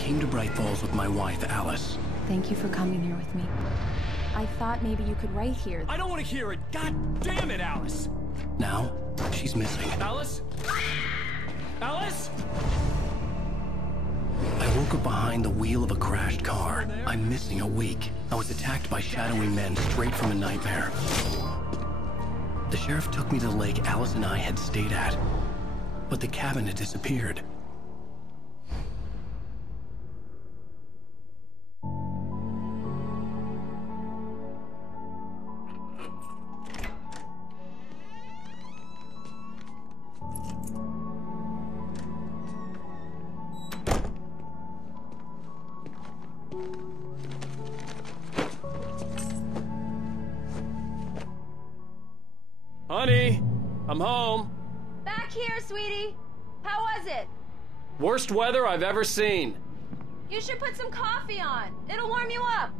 came to Bright Falls with my wife, Alice. Thank you for coming here with me. I thought maybe you could write here. I don't want to hear it! God damn it, Alice! Now, she's missing. Alice? Alice? I woke up behind the wheel of a crashed car. I'm missing a week. I was attacked by shadowy men straight from a nightmare. The sheriff took me to the lake Alice and I had stayed at, but the cabin had disappeared. Honey, I'm home. Back here, sweetie. How was it? Worst weather I've ever seen. You should put some coffee on. It'll warm you up.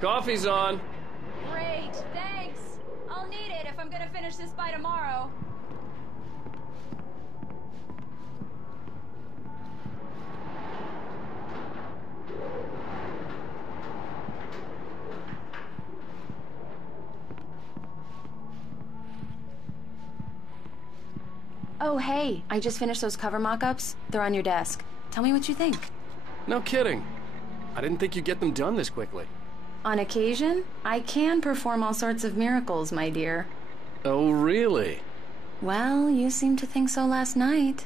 Coffee's on. Great, thanks. I'll need it if I'm gonna finish this by tomorrow. Oh, hey, I just finished those cover mock-ups. They're on your desk. Tell me what you think. No kidding. I didn't think you'd get them done this quickly. On occasion, I can perform all sorts of miracles, my dear. Oh, really? Well, you seemed to think so last night.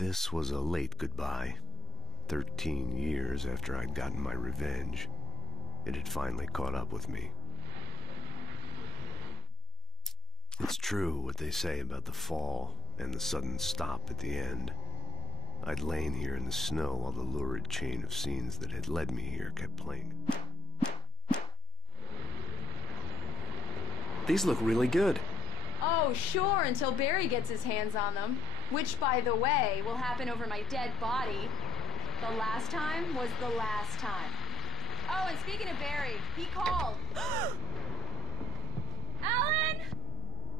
This was a late goodbye. 13 years after I'd gotten my revenge, it had finally caught up with me. It's true what they say about the fall and the sudden stop at the end. I'd lain here in the snow while the lurid chain of scenes that had led me here kept playing. These look really good. Oh, sure, until Barry gets his hands on them. Which, by the way, will happen over my dead body. The last time was the last time. Oh, and speaking of Barry, he called. Alan!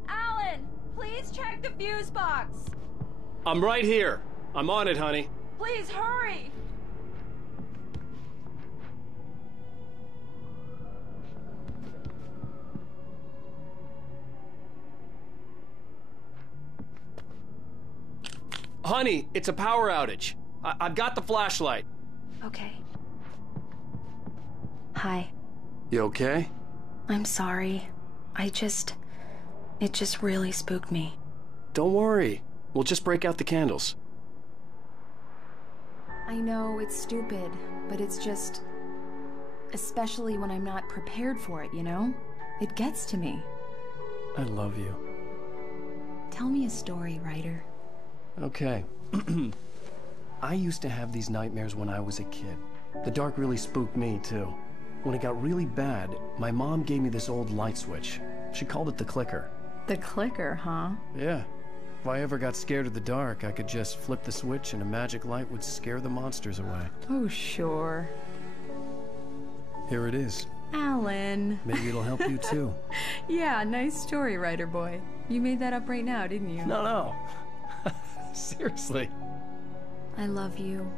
Alan, please check the fuse box. I'm right here. I'm on it, honey. Please hurry. Honey, it's a power outage. I've got the flashlight. Okay. Hi. You okay? I'm sorry. It just really spooked me. Don't worry. We'll just break out the candles. I know it's stupid, but it's just... especially when I'm not prepared for it, you know? It gets to me. I love you. Tell me a story, writer. Okay. I used to have these nightmares when I was a kid. The dark really spooked me, too. When it got really bad, my mom gave me this old light switch. She called it the clicker. The clicker, huh? Yeah. If I ever got scared of the dark, I could just flip the switch and a magic light would scare the monsters away. Oh, sure. Here it is. Alan. Maybe it'll help you, too. Yeah, nice story, writer boy. You made that up right now, didn't you? No. Seriously. I love you,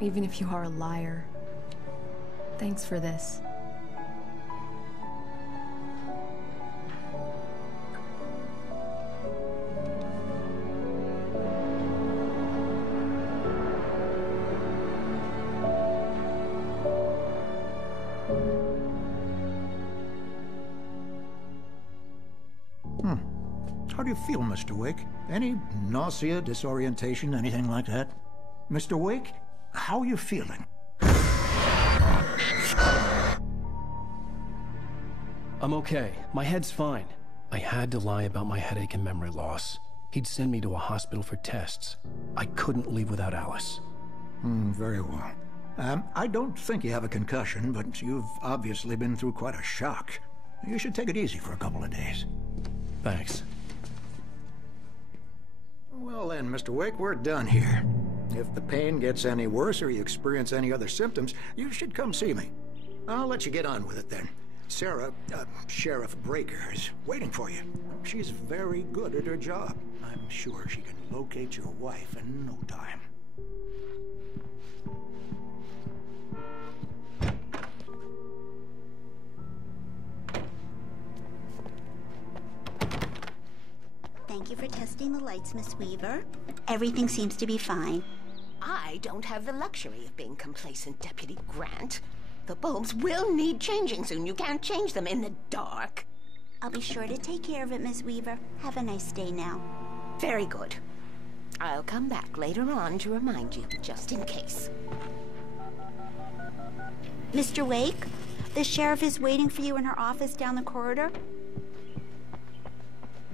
even if you are a liar. Thanks for this. How do you feel, Mr. Wake? Any nausea, disorientation, anything like that? Mr. Wake, how are you feeling? I'm okay. My head's fine. I had to lie about my headache and memory loss. He'd send me to a hospital for tests. I couldn't leave without Alice. Very well. I don't think you have a concussion, but you've obviously been through quite a shock. You should take it easy for a couple of days. Thanks. Well then, Mr. Wake, we're done here. If the pain gets any worse or you experience any other symptoms, you should come see me. I'll let you get on with it then. Sarah, Sheriff Breaker, is waiting for you. She's very good at her job. I'm sure she can locate your wife in no time. Thank you for testing the lights, Miss Weaver. Everything seems to be fine. I don't have the luxury of being complacent, Deputy Grant. The bulbs will need changing soon. You can't change them in the dark. I'll be sure to take care of it, Miss Weaver. Have a nice day now. Very good. I'll come back later on to remind you, just in case. Mr. Wake, the sheriff is waiting for you in her office down the corridor.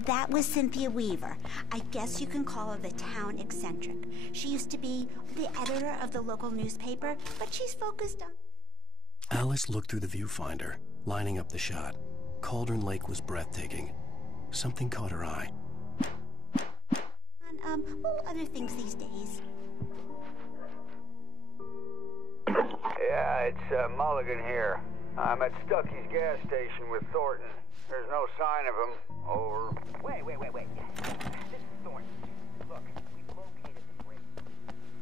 That was Cynthia Weaver. I guess you can call her the town eccentric. She used to be the editor of the local newspaper, but she's focused on... Alice looked through the viewfinder, lining up the shot. Cauldron Lake was breathtaking. Something caught her eye. Other things these days. Yeah, it's Mulligan here. I'm at Stucky's gas station with Thornton. There's no sign of him. Over. Wait. This is Thornton. Look, we've located the break.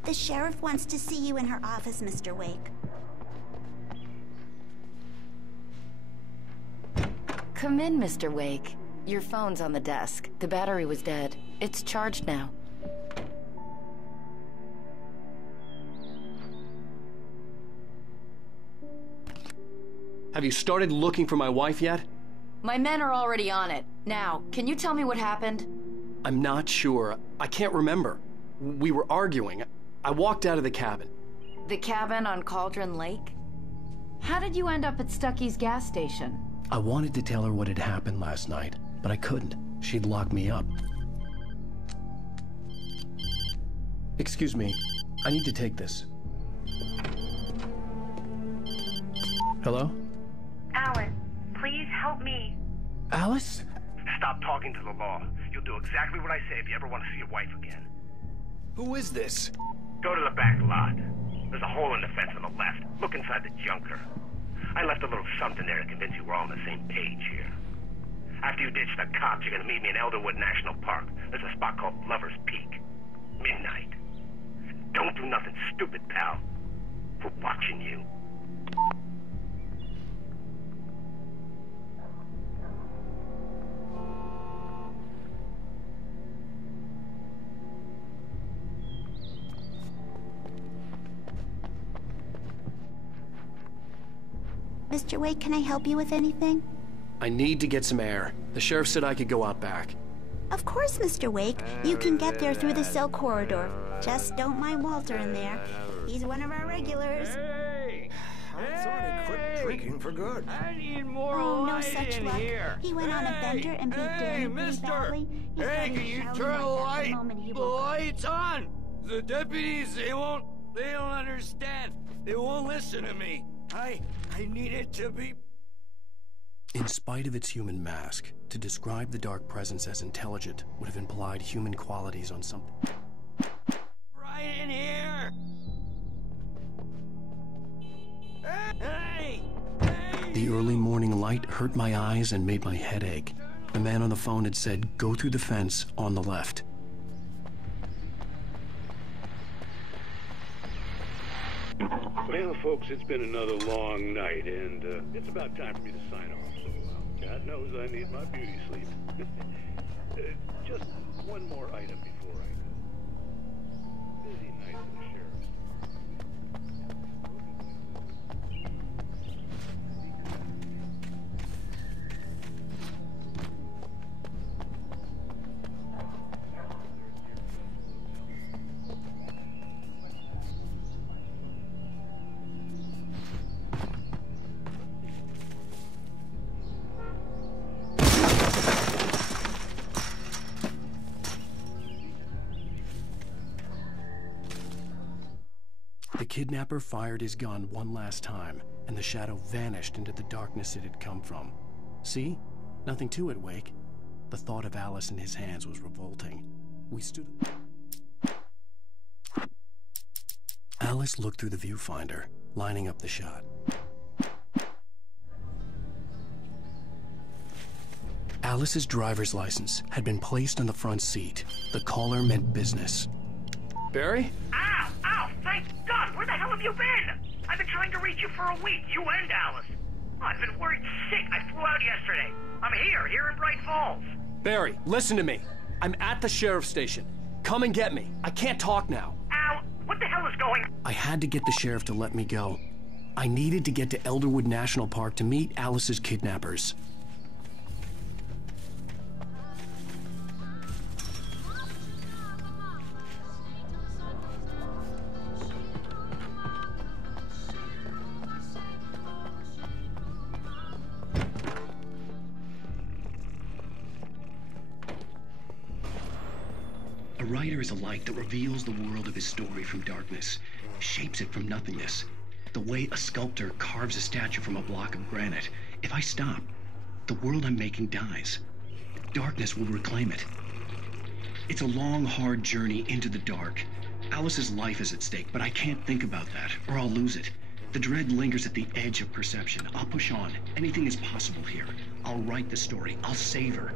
The sheriff wants to see you in her office, Mr. Wake. Come in, Mr. Wake. Your phone's on the desk. The battery was dead. It's charged now. Have you started looking for my wife yet? My men are already on it. Now, can you tell me what happened? I'm not sure. I can't remember. We were arguing. I walked out of the cabin. The cabin on Cauldron Lake? How did you end up at Stucky's gas station? I wanted to tell her what had happened last night, but I couldn't. She'd lock me up. Excuse me. I need to take this. Hello? Alan, please help me. Alice? Stop talking to the law. You'll do exactly what I say if you ever want to see your wife again. Who is this? Go to the back lot. There's a hole in the fence on the left. Look inside the junker. I left a little something there to convince you we're all on the same page here. After you ditch the cops, you're gonna meet me in Elderwood National Park. There's a spot called Lover's Peak. Midnight. Don't do nothing stupid, pal. We're watching you. Mr. Wake, can I help you with anything? I need to get some air. The sheriff said I could go out back. Of course, Mr. Wake. You can get there through the cell corridor. Just don't mind Walter in there. He's one of our regulars. Hey! I thought he quit drinking for good. I need more Oh, no light such in luck. here. He went on a bender and beat Danny pretty mister! badly. He's Hey, getting can you shouted turn the like that light? the moment he The woke up. light's on! The deputies, they don't understand. They won't listen to me. I need it to be... In spite of its human mask, to describe the dark presence as intelligent would have implied human qualities on something. Right in here! Hey! The early morning light hurt my eyes and made my head ache. The man on the phone had said, go through the fence on the left. Well, folks, it's been another long night, and it's about time for me to sign off. So, God knows I need my beauty sleep. Just one more item before I go. Busy night for the sheriff's department. The kidnapper fired his gun one last time, and the shadow vanished into the darkness it had come from. See? Nothing to it, Wake. The thought of Alice in his hands was revolting. We stood... Alice looked through the viewfinder, lining up the shot. Alice's driver's license had been placed on the front seat. The caller meant business. Barry? Ow! Ow! Thank God! Where the hell have you been? I've been trying to reach you for a week, you and Alice. Oh, I've been worried sick. I flew out yesterday. I'm here in Bright Falls. Barry, listen to me. I'm at the sheriff's station. Come and get me. I can't talk now. Al, what the hell is going on? I had to get the sheriff to let me go. I needed to get to Elderwood National Park to meet Alice's kidnappers. A writer is a light that reveals the world of his story from darkness, shapes it from nothingness. The way a sculptor carves a statue from a block of granite. If I stop, the world I'm making dies. Darkness will reclaim it. It's a long, hard journey into the dark. Alice's life is at stake, but I can't think about that, or I'll lose it. The dread lingers at the edge of perception. I'll push on. Anything is possible here. I'll write the story. I'll save her.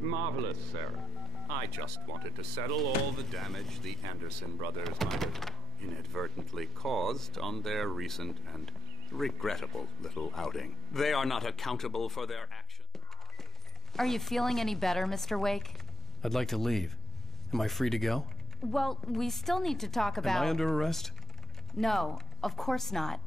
Marvelous, Sarah. I just wanted to settle all the damage the Anderson brothers might have inadvertently caused on their recent and regrettable little outing. They are not accountable for their actions. Are you feeling any better, Mr. Wake? I'd like to leave. Am I free to go? Well, we still need to talk about... Am I under arrest? No, of course not.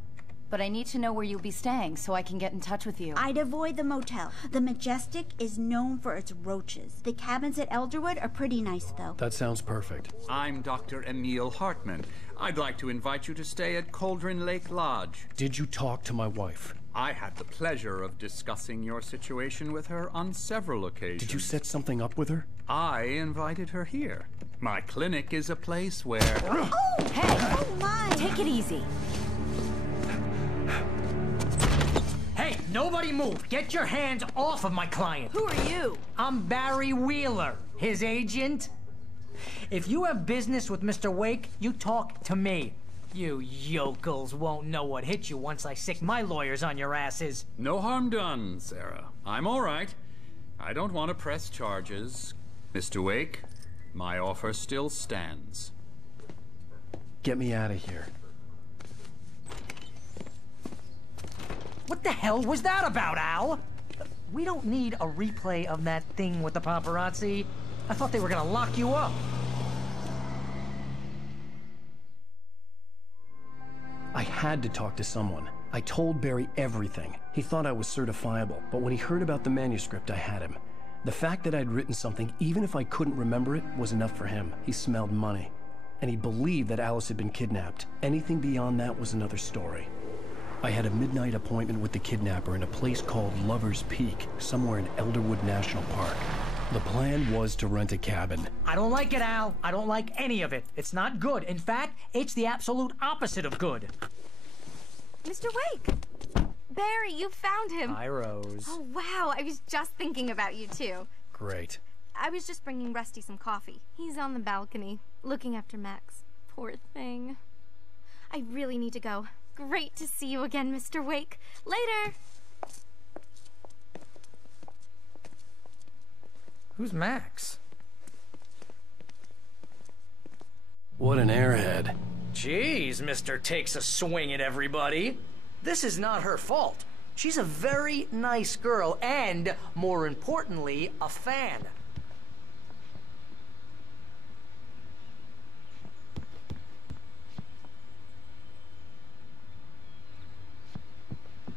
But I need to know where you'll be staying so I can get in touch with you. I'd avoid the motel. The Majestic is known for its roaches. The cabins at Elderwood are pretty nice, though. That sounds perfect. I'm Dr. Emil Hartman. I'd like to invite you to stay at Cauldron Lake Lodge. Did you talk to my wife? I had the pleasure of discussing your situation with her on several occasions. Did you set something up with her? I invited her here. My clinic is a place where... Oh, hey! Oh, my! Take it easy. Hey, nobody move. Get your hands off of my client. Who are you? I'm Barry Wheeler, his agent. If you have business with Mr. Wake, you talk to me. You yokels won't know what hit you once I sick my lawyers on your asses. No harm done, Sarah. I'm all right. I don't want to press charges. Mr. Wake, my offer still stands. Get me out of here. What the hell was that about, Al? We don't need a replay of that thing with the paparazzi. I thought they were gonna lock you up. I had to talk to someone. I told Barry everything. He thought I was certifiable, but when he heard about the manuscript, I had him. The fact that I'd written something, even if I couldn't remember it, was enough for him. He smelled money. And he believed that Alice had been kidnapped. Anything beyond that was another story. I had a midnight appointment with the kidnapper in a place called Lover's Peak, somewhere in Elderwood National Park. The plan was to rent a cabin. I don't like it, Al. I don't like any of it. It's not good. In fact, it's the absolute opposite of good. Mr. Wake! Barry, you found him. Hi, Rose. Oh, wow. I was just thinking about you, too. Great. I was just bringing Rusty some coffee. He's on the balcony, looking after Max. Poor thing. I really need to go. Great to see you again, Mr. Wake. Later! Who's Max? What an airhead. Jeez, Mr. Takes a swing at everybody. This is not her fault. She's a very nice girl and, more importantly, a fan.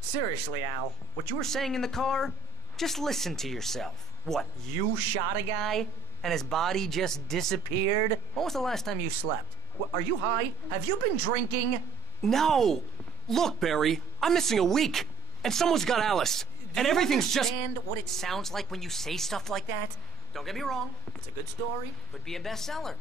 Seriously, Al, what you were saying in the car, just listen to yourself. What, you shot a guy and his body just disappeared? When was the last time you slept? What, are you high? Have you been drinking? No! Look, Barry, I'm missing a week, and someone's got Alice, and everything's just... Do you understand what it sounds like when you say stuff like that? Don't get me wrong. It's a good story. Could be a bestseller.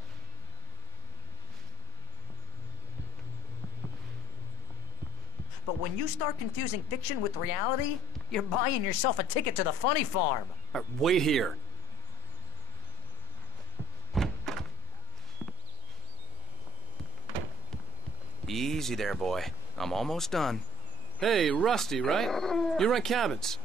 But when you start confusing fiction with reality, you're buying yourself a ticket to the funny farm. All right, wait here. Easy there, boy. I'm almost done. Hey, Rusty, right? You rent cabins.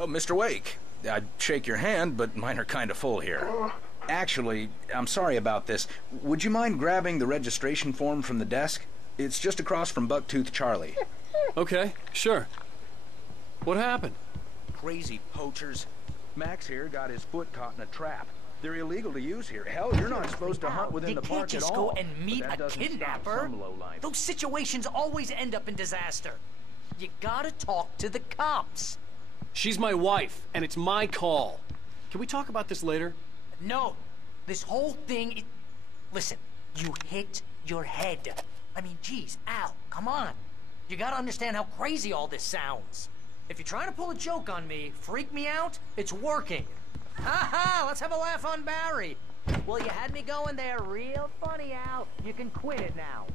Oh, Mr. Wake. I'd shake your hand, but mine are kind of full here. Actually, I'm sorry about this. Would you mind grabbing the registration form from the desk? It's just across from Bucktooth Charlie. Okay, sure. What happened? Crazy poachers. Max here got his foot caught in a trap. They're illegal to use here. Hell, you're not supposed to hunt within the park at all. You can't just go and meet a kidnapper. Those situations always end up in disaster. You gotta talk to the cops. She's my wife, and it's my call. Can we talk about this later? No. This whole thing... Listen, you hit your head. I mean, geez, Al, come on. You gotta understand how crazy all this sounds. If you're trying to pull a joke on me, freak me out, it's working. Ha-ha! Let's have a laugh on Barry. Well, you had me going there real funny, Al. You can quit it now.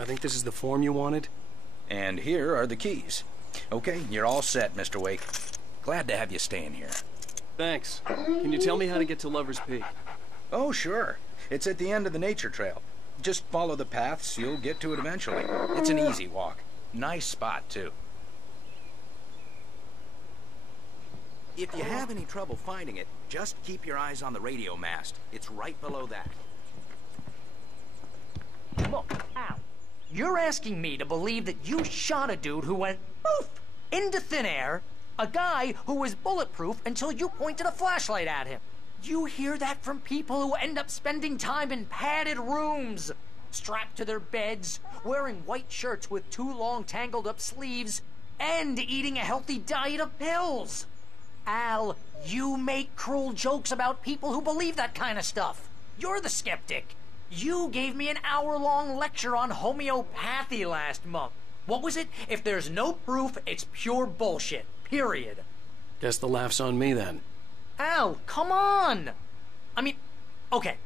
I think this is the form you wanted. And here are the keys. Okay, you're all set, Mr. Wake. Glad to have you staying here. Thanks. Can you tell me how to get to Lover's Peak? Oh, sure. It's at the end of the nature trail. Just follow the paths, you'll get to it eventually. It's an easy walk. Nice spot, too. If you have any trouble finding it, just keep your eyes on the radio mast. It's right below that. Look, Al, you're asking me to believe that you shot a dude who went poof into thin air, a guy who was bulletproof until you pointed a flashlight at him. You hear that from people who end up spending time in padded rooms, strapped to their beds, wearing white shirts with too long tangled up sleeves, and eating a healthy diet of pills. Al, you make cruel jokes about people who believe that kind of stuff. You're the skeptic. You gave me an hour-long lecture on homeopathy last month. What was it? If there's no proof, it's pure bullshit. Period. Guess the laugh's on me then. Al, come on! I mean, okay.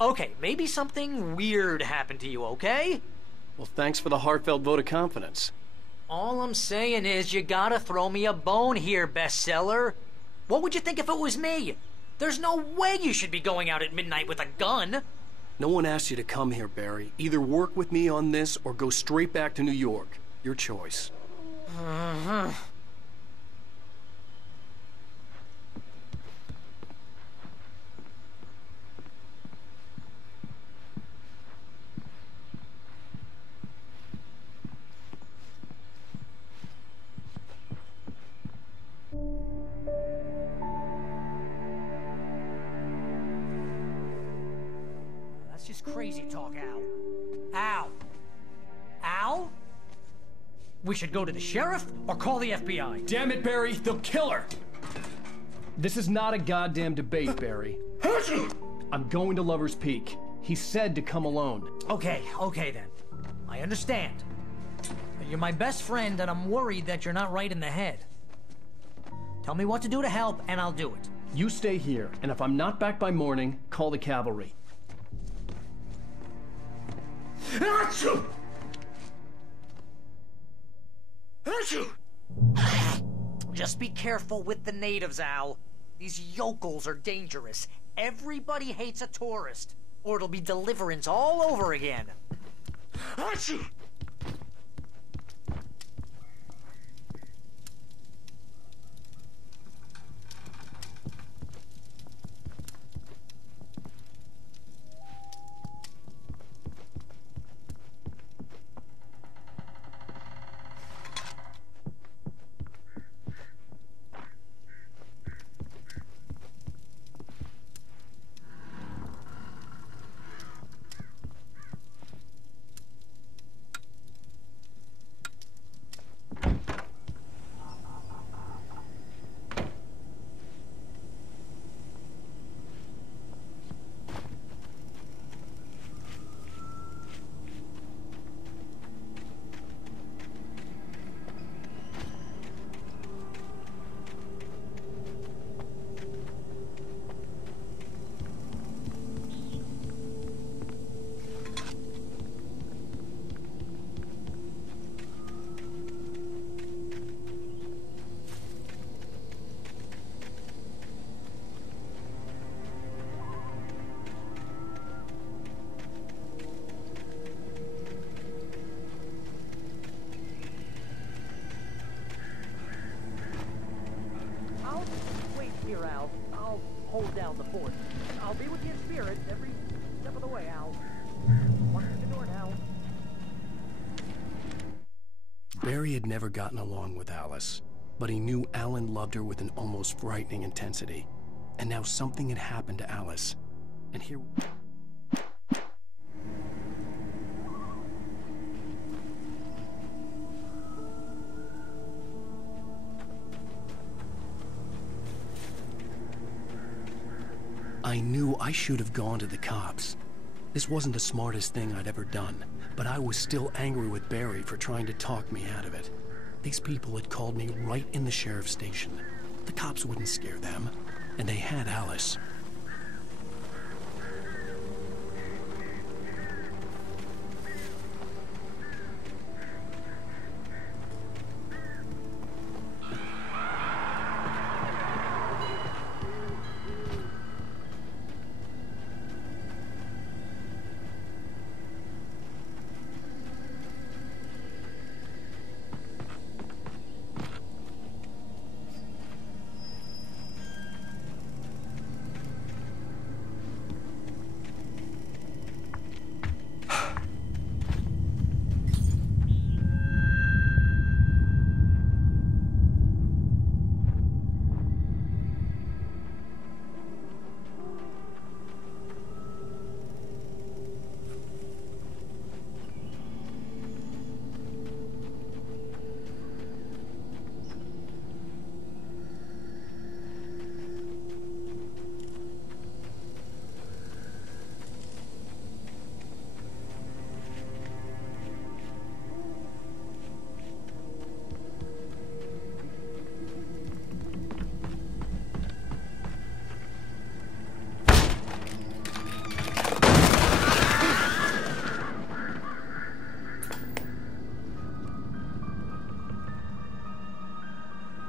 Okay, maybe something weird happened to you, okay? Well, thanks for the heartfelt vote of confidence. All I'm saying is you gotta throw me a bone here, bestseller. What would you think if it was me? There's no way you should be going out at midnight with a gun. No one asked you to come here, Barry. Either work with me on this or go straight back to New York. Your choice. Uh-huh. That's just crazy talk, Al. Al? Al? We should go to the sheriff or call the FBI. Damn it, Barry, they'll kill her! This is not a goddamn debate, Barry. I'm going to Lover's Peak. He said to come alone. Okay then. I understand. You're my best friend, and I'm worried that you're not right in the head. Tell me what to do to help, and I'll do it. You stay here, and if I'm not back by morning, call the cavalry. Achoo! Achoo! Just be careful with the natives, Al. These yokels are dangerous. Everybody hates a tourist, or it'll be deliverance all over again. Achoo! hold down the fort. I'll be with you in spirit every step of the way, Al. Walk through the door now. Barry had never gotten along with Alice, but he knew Alan loved her with an almost frightening intensity. And now something had happened to Alice. And here... I knew I should have gone to the cops. This wasn't the smartest thing I'd ever done, but I was still angry with Barry for trying to talk me out of it. These people had called me right in the sheriff's station. The cops wouldn't scare them, and they had Alice.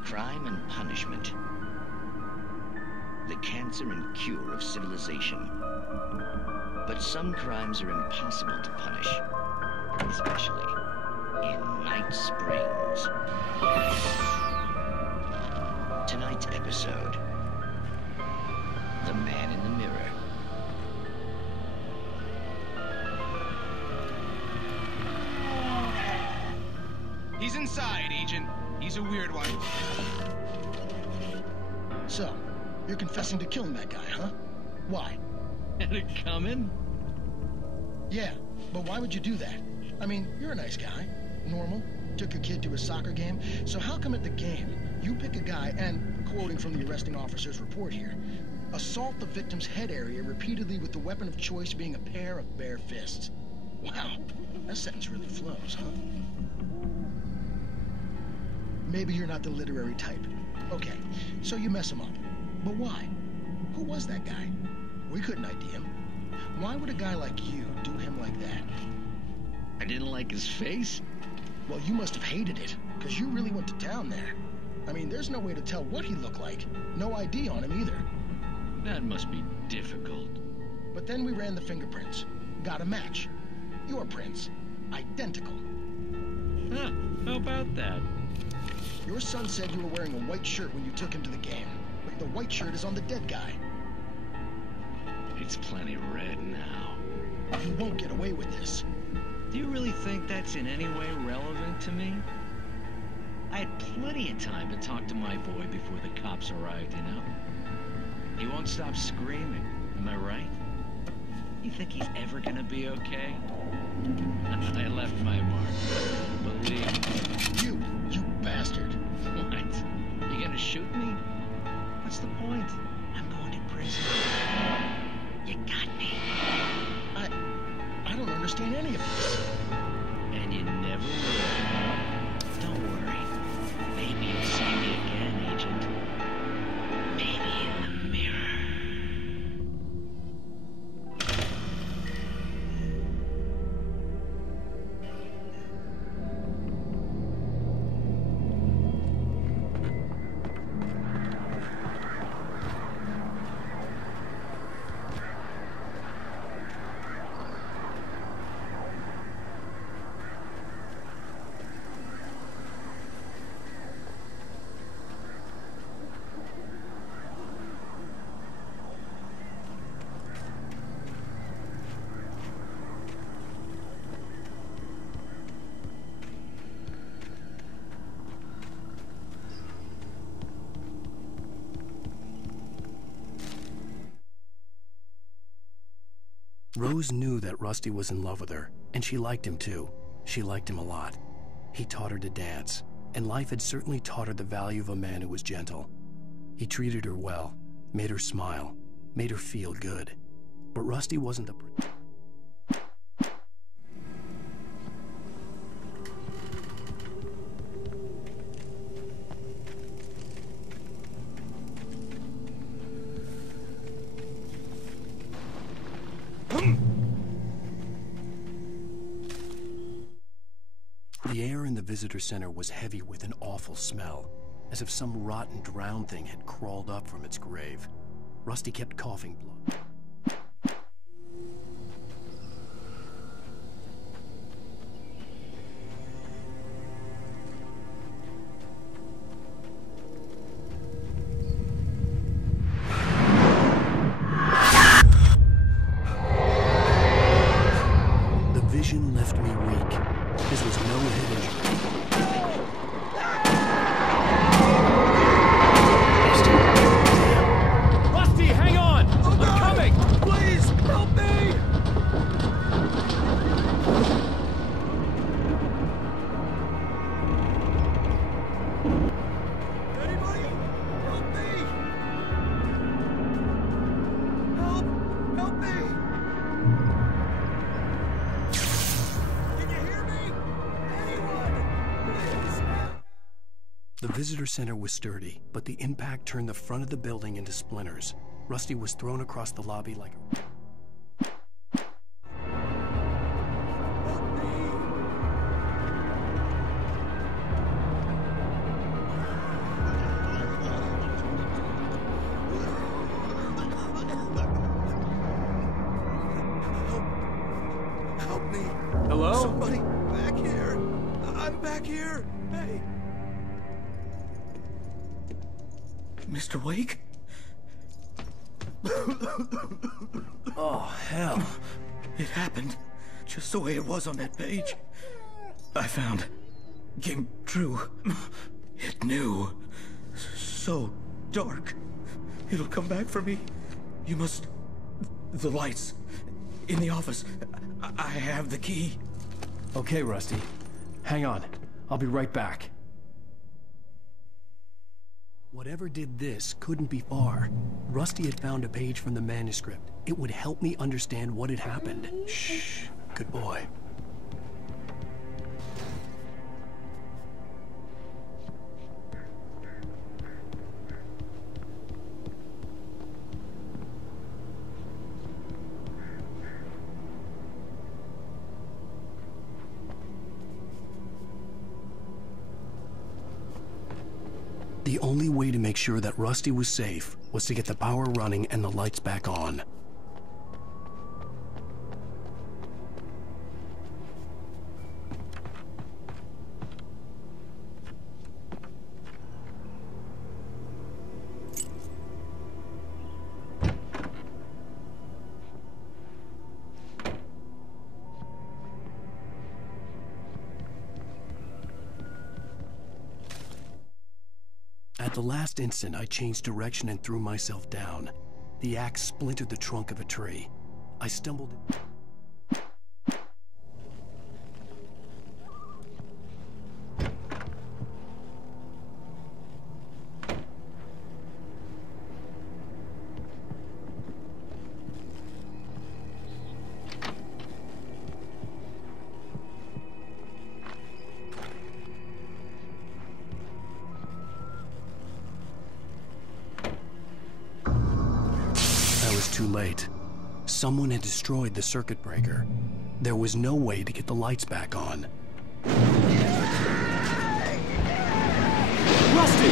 Crime and punishment. The cancer and cure of civilization. But some crimes are impossible to punish, especially in Night Springs. Tonight's episode, The Man in the Mirror. He's inside, Agent. He's a weird one. So, you're confessing to killing that guy, huh? Why? Had it coming? Yeah, but why would you do that? I mean, you're a nice guy. Normal. Took your kid to a soccer game. So how come at the game, you pick a guy and, quoting from the arresting officer's report here, assault the victim's head area repeatedly with the weapon of choice being a pair of bare fists? Wow, that sentence really flows, huh? Maybe you're not the literary type. Okay, so you mess him up. But why? Who was that guy? We couldn't ID him. Why would a guy like you do him like that? I didn't like his face? Well, you must have hated it, because you really went to town there. I mean, there's no way to tell what he looked like. No ID on him either. That must be difficult. But then we ran the fingerprints. Got a match. Your prints. Identical. Huh, how about that? Your son said you were wearing a white shirt when you took him to the game. But the white shirt is on the dead guy. It's plenty red now. You won't get away with this. Do you really think that's in any way relevant to me? I had plenty of time to talk to my boy before the cops arrived, you know? He won't stop screaming, am I right? You think he's ever gonna be okay? I left my mark. Believe me. You bastard. What? You gonna shoot me? What's the point? I'm going to prison. You got me. I don't understand any of this. And you never will. Don't worry. Maybe you'll see me again, Agent. Maybe in the mirror. Rose knew that Rusty was in love with her, and she liked him too. She liked him a lot. He taught her to dance, and life had certainly taught her the value of a man who was gentle. He treated her well, made her smile, made her feel good. But Rusty wasn't the... The air in the visitor center was heavy with an awful smell, as if some rotten drowned thing had crawled up from its grave. Rusty kept coughing blood. The vision left me weak. This was no head injury. Rusty, hang on! Oh, I'm God! coming! Please, help me! Anybody? Help me! Help! Help me! Can you hear me? Anyone? Please! The visitor center was sturdy, but the impact turned the front of the building into splinters. Rusty was thrown across the lobby like a... Help me! Hello? Somebody back here! I'm back here! Hey! Mr. Wake? Oh, hell. It happened just the way it was on that page. I found. Came true. It knew. So dark. It'll come back for me. You must... The lights. In the office. I have the key. Okay, Rusty. Hang on. I'll be right back. Whatever did this couldn't be far. Rusty had found a page from the manuscript. It would help me understand what had happened. Shh. Good boy. The only way to make sure that Rusty was safe was to get the power running and the lights back on. At the last instant, I changed direction and threw myself down. The axe splintered the trunk of a tree. I stumbled... Too late. Someone had destroyed the circuit breaker. There was no way to get the lights back on. Rusty!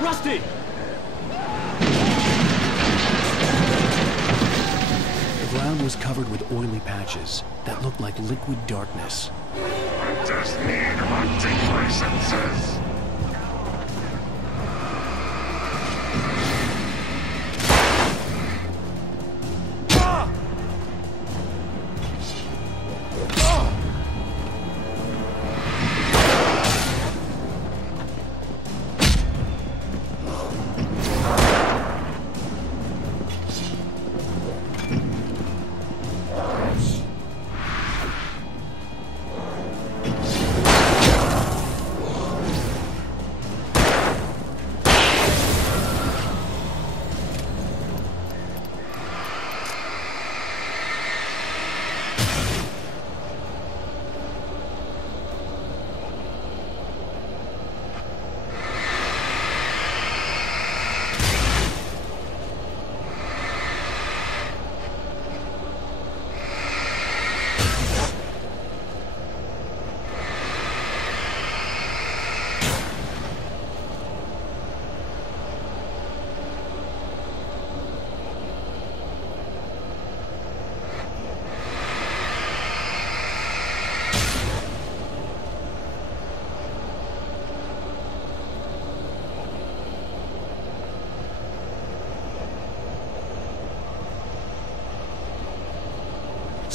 Rusty! The ground was covered with oily patches that looked like liquid darkness. I just need my deep senses.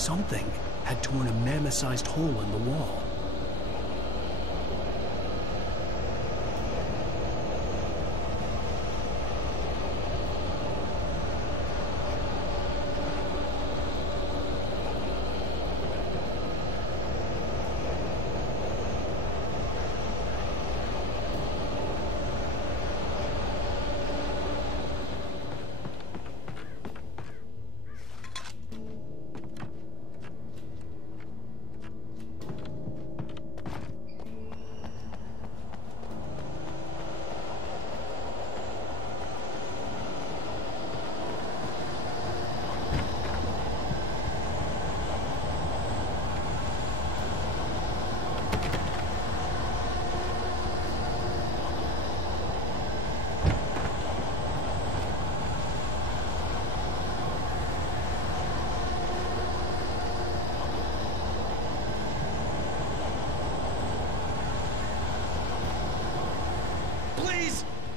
Something had torn a mammoth-sized hole in the wall.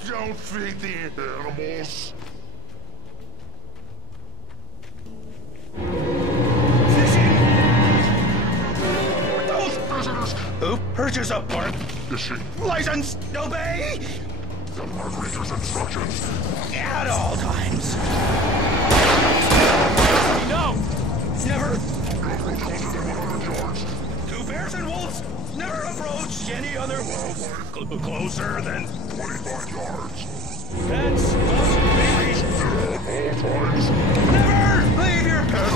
Don't feed the animals. Those prisoners! Who purges a port? Is she? License! Obey! The Margarita's instructions. At all times. No! Never! Don't approach closer than 100 yards. Two bears and wolves never approach any other wolf. Closer than 25 yards. That's babies. At all times. Never leave your pet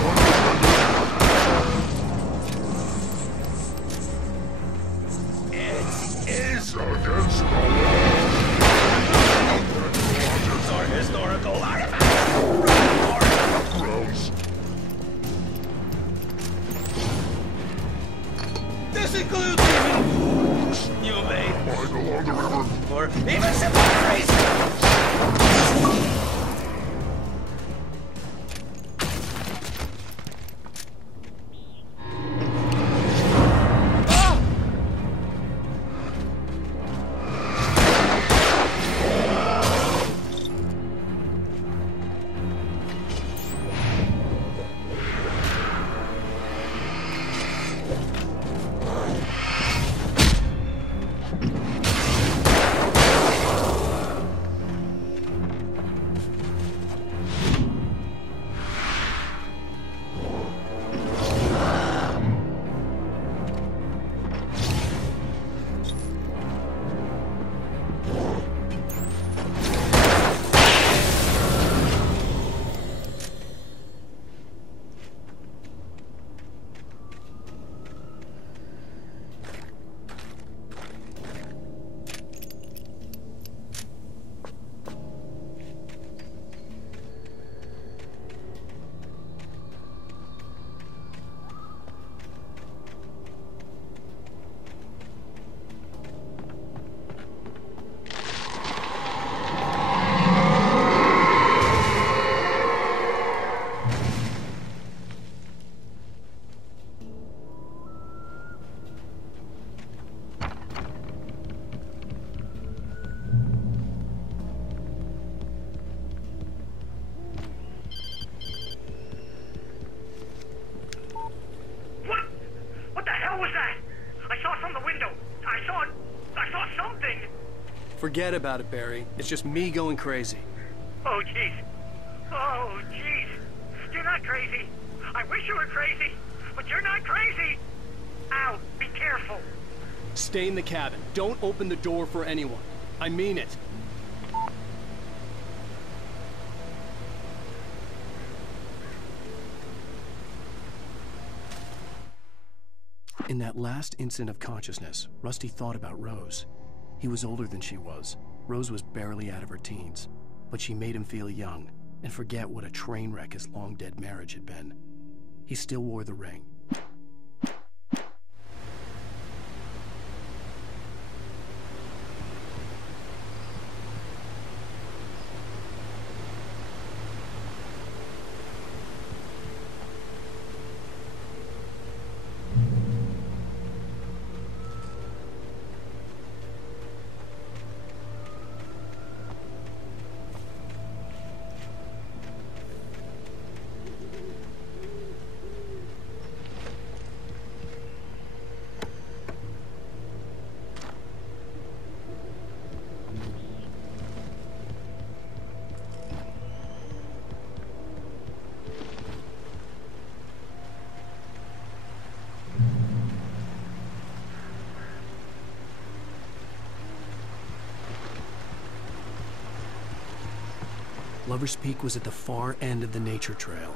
It is against the law. These are historical artifacts. Gross. This includes even you made. Mine along the river. Or even cemeteries. Forget about it, Barry. It's just me going crazy. Oh, jeez. Oh, jeez. You're not crazy. I wish you were crazy, but you're not crazy. Ow, be careful. Stay in the cabin. Don't open the door for anyone. I mean it. In that last instant of consciousness, Rusty thought about Rose. He was older than she was. Rose was barely out of her teens, but she made him feel young and forget what a train wreck his long-dead marriage had been. He still wore the ring. Lover's Peak was at the far end of the nature trail.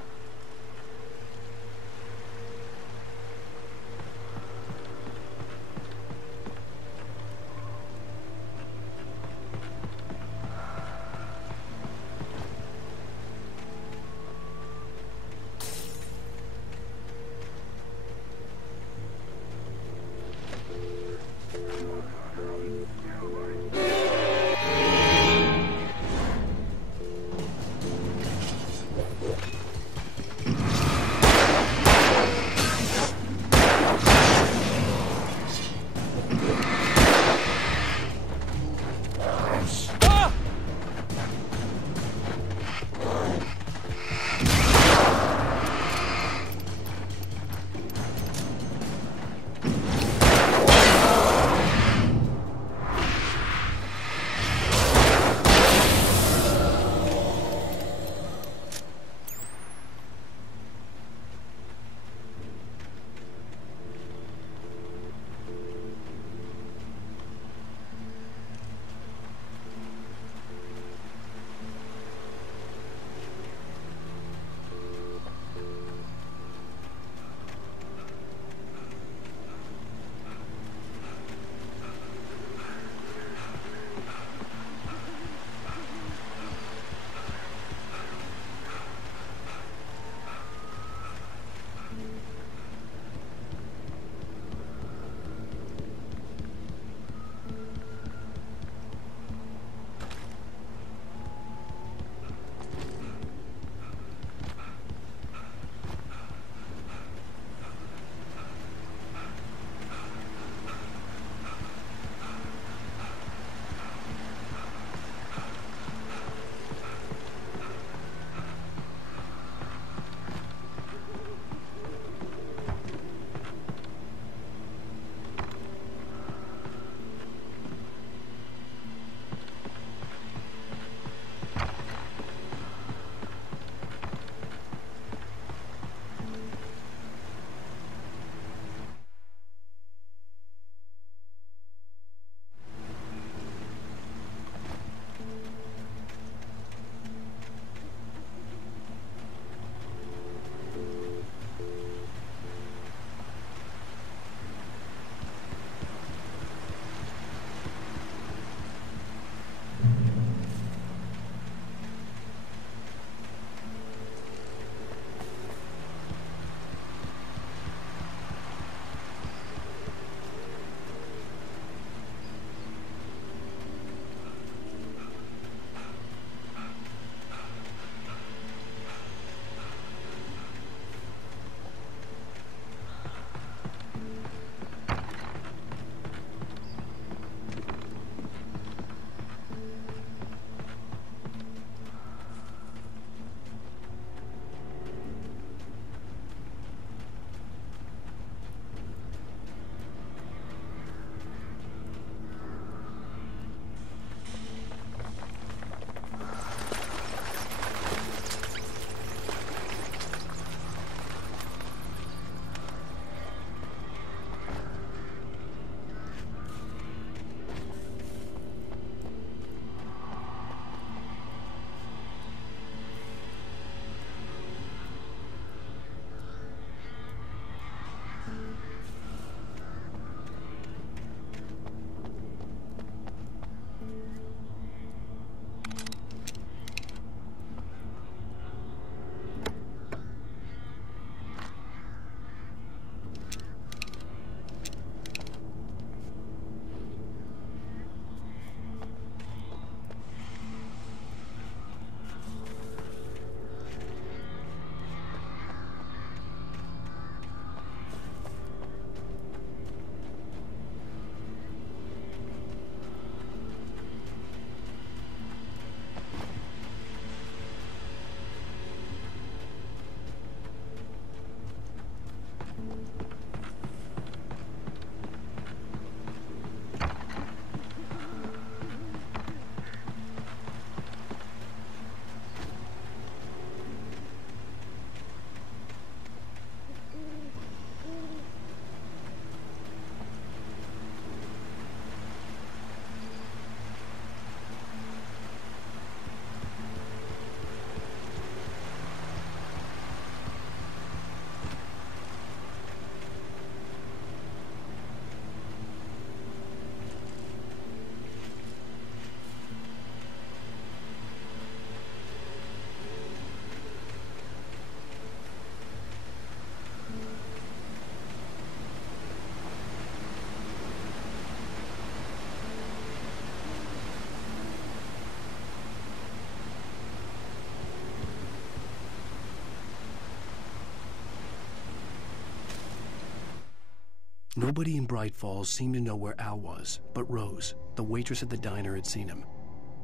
Nobody in Bright Falls seemed to know where Al was, but Rose, the waitress at the diner, had seen him.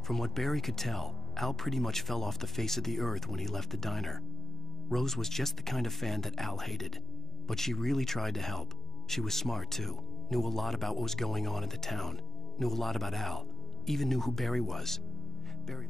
From what Barry could tell, Al pretty much fell off the face of the earth when he left the diner. Rose was just the kind of fan that Al hated, but she really tried to help. She was smart, too, knew a lot about what was going on in the town, knew a lot about Al, even knew who Barry was. Barry...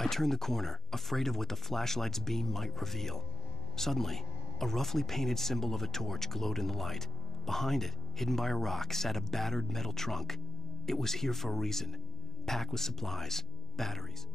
I turned the corner, afraid of what the flashlight's beam might reveal. Suddenly, A roughly painted symbol of a torch glowed in the light. Behind it, hidden by a rock, sat a battered metal trunk. It was here for a reason. Packed with supplies, batteries.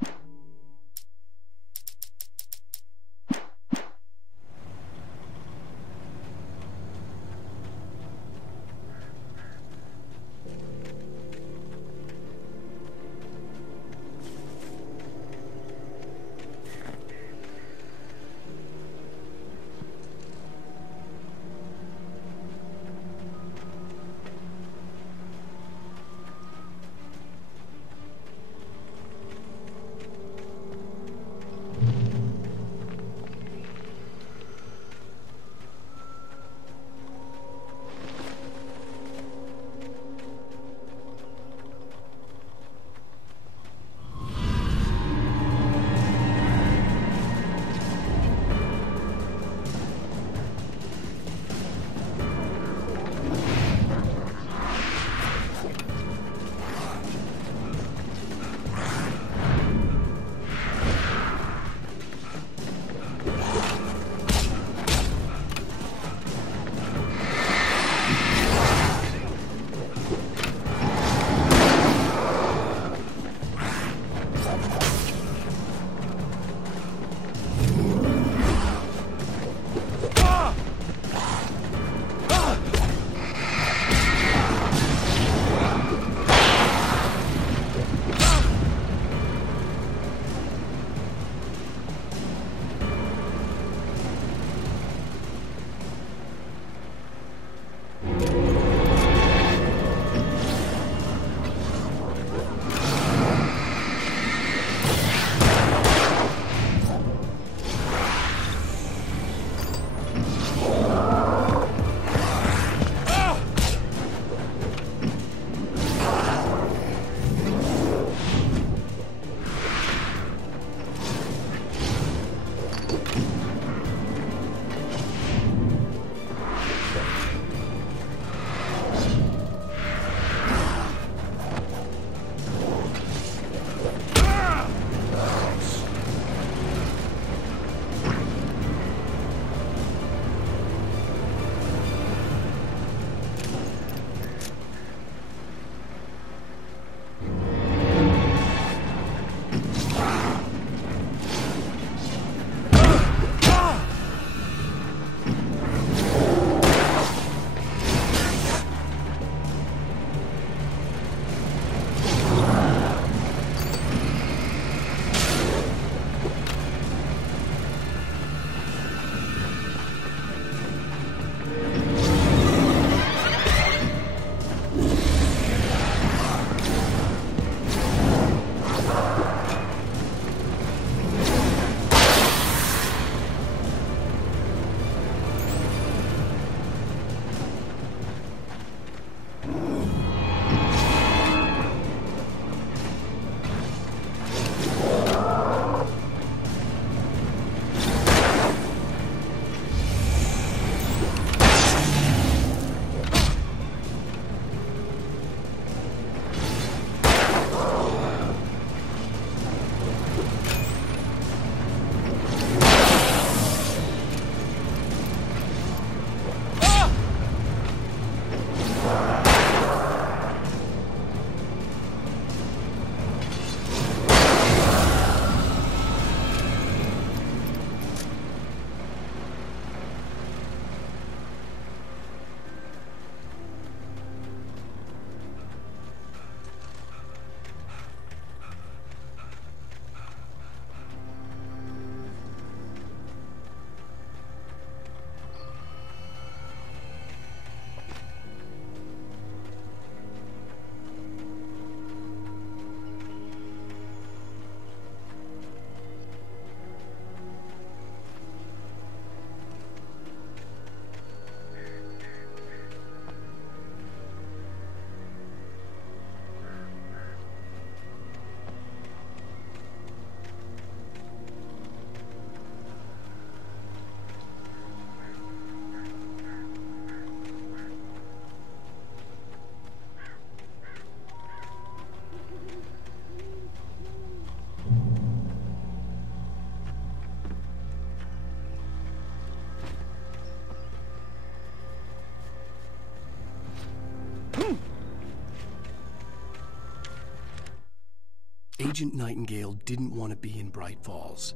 Agent Nightingale didn't want to be in Bright Falls.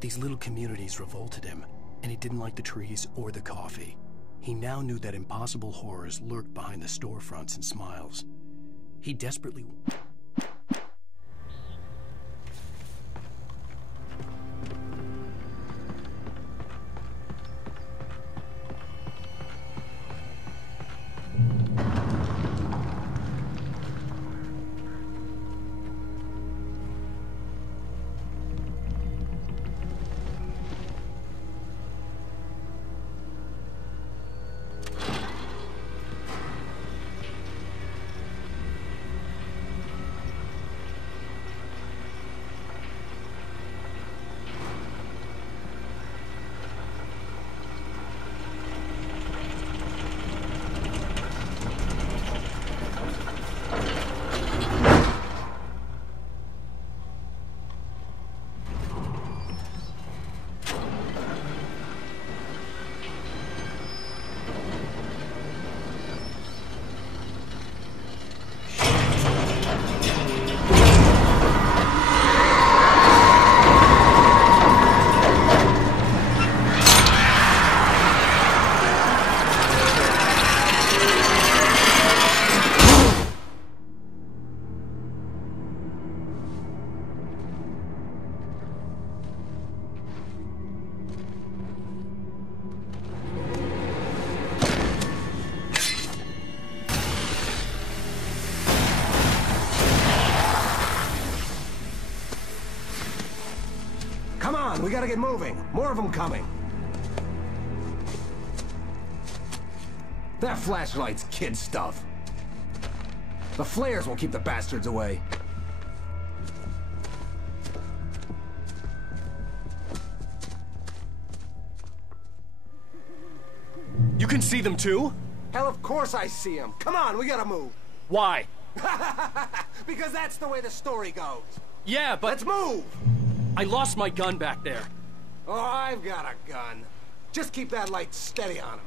These little communities revolted him, and he didn't like the trees or the coffee. He now knew that impossible horrors lurked behind the storefronts and smiles. He desperately... We gotta get moving. More of them coming. That flashlight's kid stuff. The flares won't keep the bastards away. You can see them too? Hell, of course I see them. Come on, we gotta move. Why? Because that's the way the story goes. Yeah, but... Let's move! I lost my gun back there. Oh, I've got a gun. Just keep that light steady on him.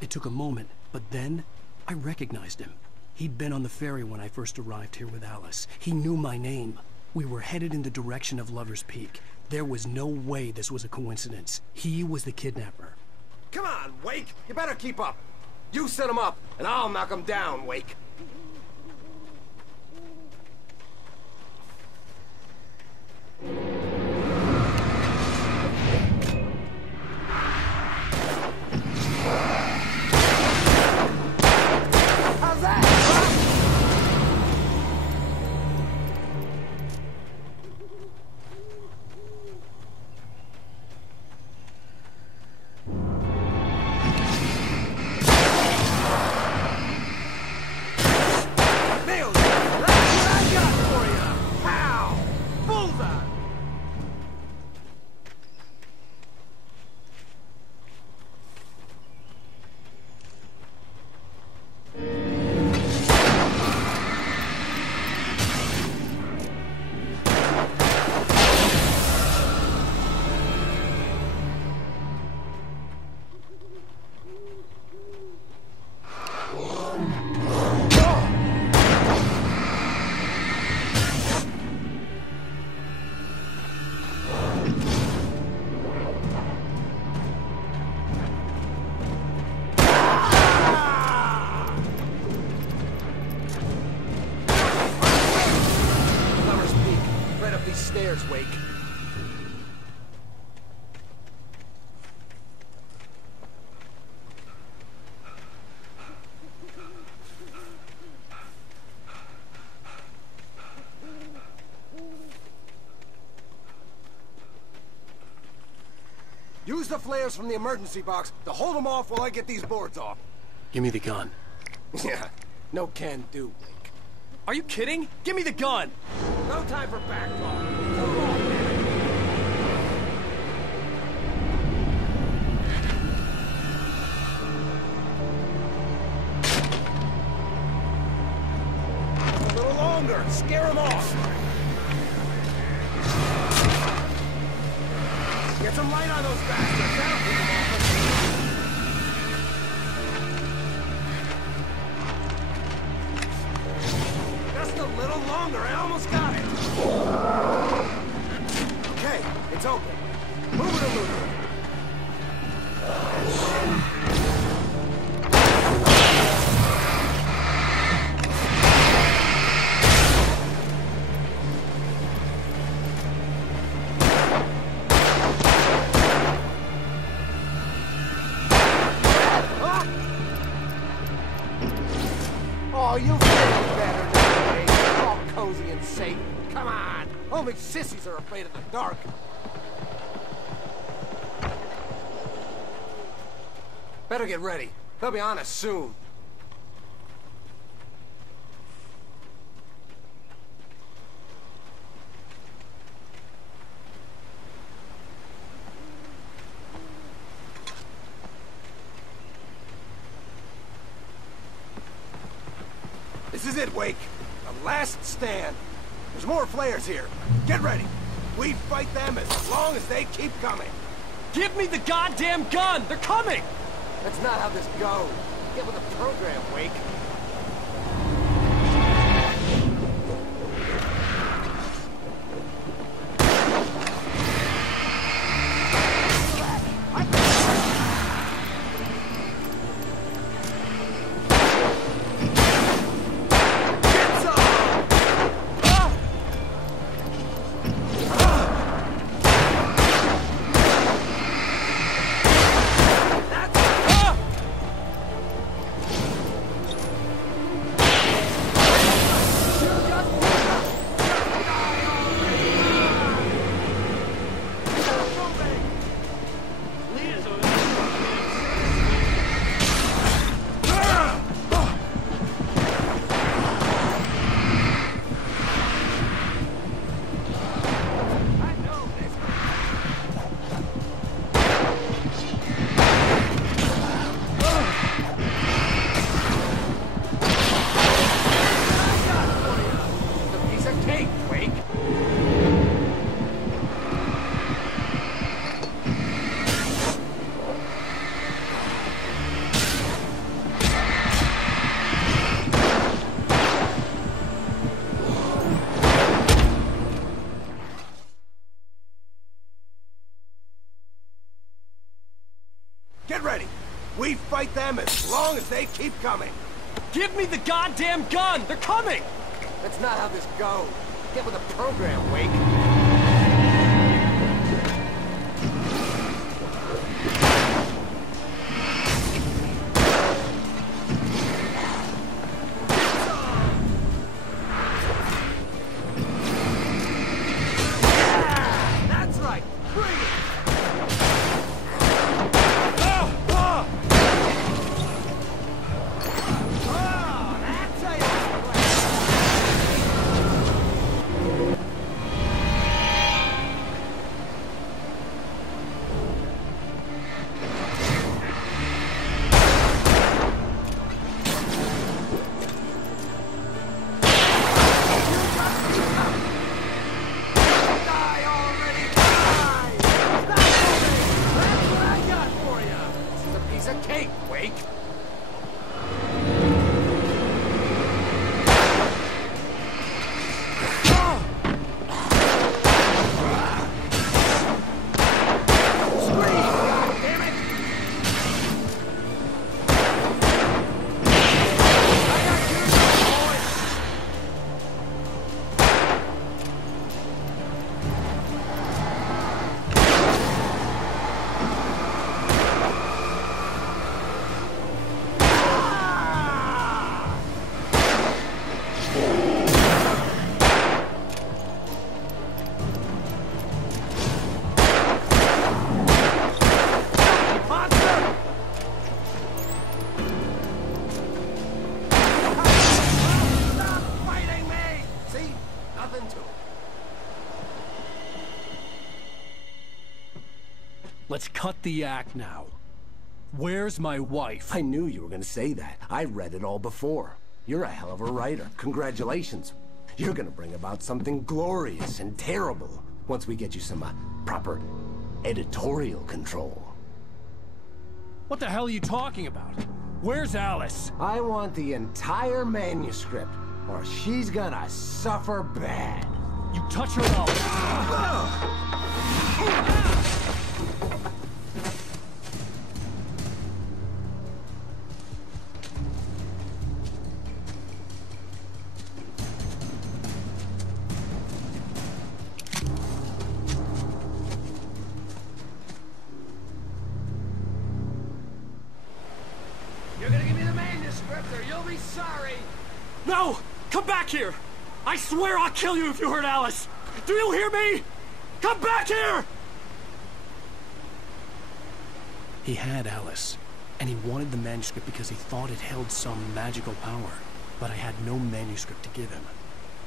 It took a moment, but then I recognized him. He'd been on the ferry when I first arrived here with Alice. He knew my name. We were headed in the direction of Lover's Peak. There was no way this was a coincidence. He was the kidnapper. Come on, Wake. You better keep up. You set him up, and I'll knock him down, Wake. How's that? Nailed it! That's what I got for you! Pow! Bullseye! Lover's Peak, right up these stairs, Wake. Use the flares from the emergency box to hold them off while I get these boards off. Give me the gun. Yeah, no can do, Wake. Are you kidding? Give me the gun! No time for back talk. Come on, man. A little longer. Scare him off. Get some light on those bastards. That'll keep them off us. Just a little longer. I almost got it. Okay, it's open. Move it or lose it. Oh, you'll feel better nowadays. It's all cozy and safe. Come on. Only sissies are afraid of the dark. Better get ready. They'll be on us soon. This is it, Wake. The last stand. There's more flares here. Get ready. We fight them as long as they keep coming. Give me the goddamn gun! They're coming! That's not how this goes. Get with the program, Wake. Get ready. We fight them as long as they keep coming. Give me the goddamn gun! They're coming! That's not how this goes. Get with the program, Wake. That's right. Bring it. Let's cut the act now. Where's my wife? I knew you were going to say that. I read it all before. You're a hell of a writer. Congratulations. You're going to bring about something glorious and terrible once we get you some proper editorial control. What the hell are you talking about? Where's Alice? I want the entire manuscript, or she's gonna suffer bad. You touch her out. You're gonna give me the manuscript or you'll be sorry. No! Come back here! I swear I'll kill you if you hurt Alice! Do you hear me? Come back here! He had Alice, and he wanted the manuscript because he thought it held some magical power. But I had no manuscript to give him.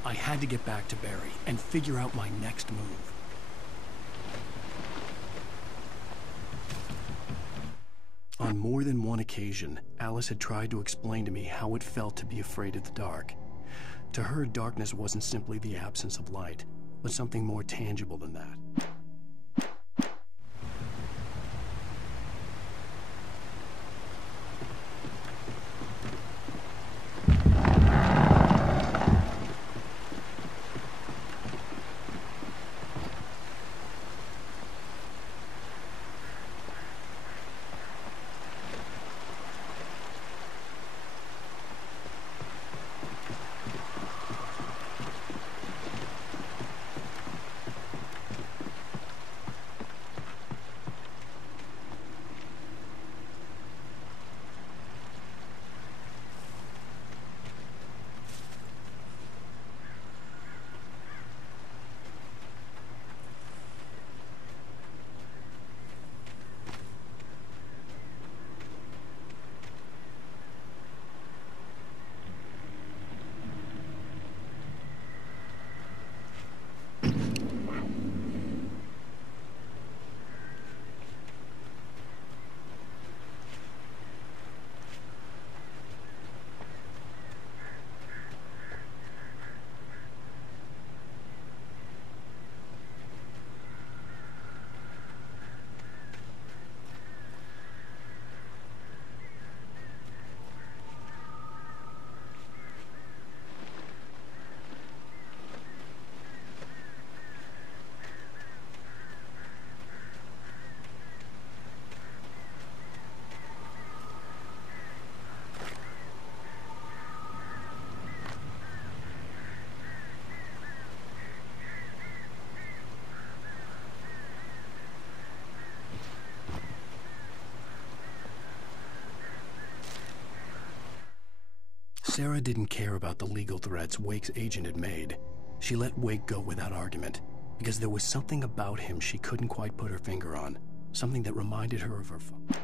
I had to get back to Barry and figure out my next move. On more than one occasion, Alice had tried to explain to me how it felt to be afraid of the dark. To her, darkness wasn't simply the absence of light, but something more tangible than that. Sarah didn't care about the legal threats Wake's agent had made. She let Wake go without argument, because there was something about him she couldn't quite put her finger on, something that reminded her of her father.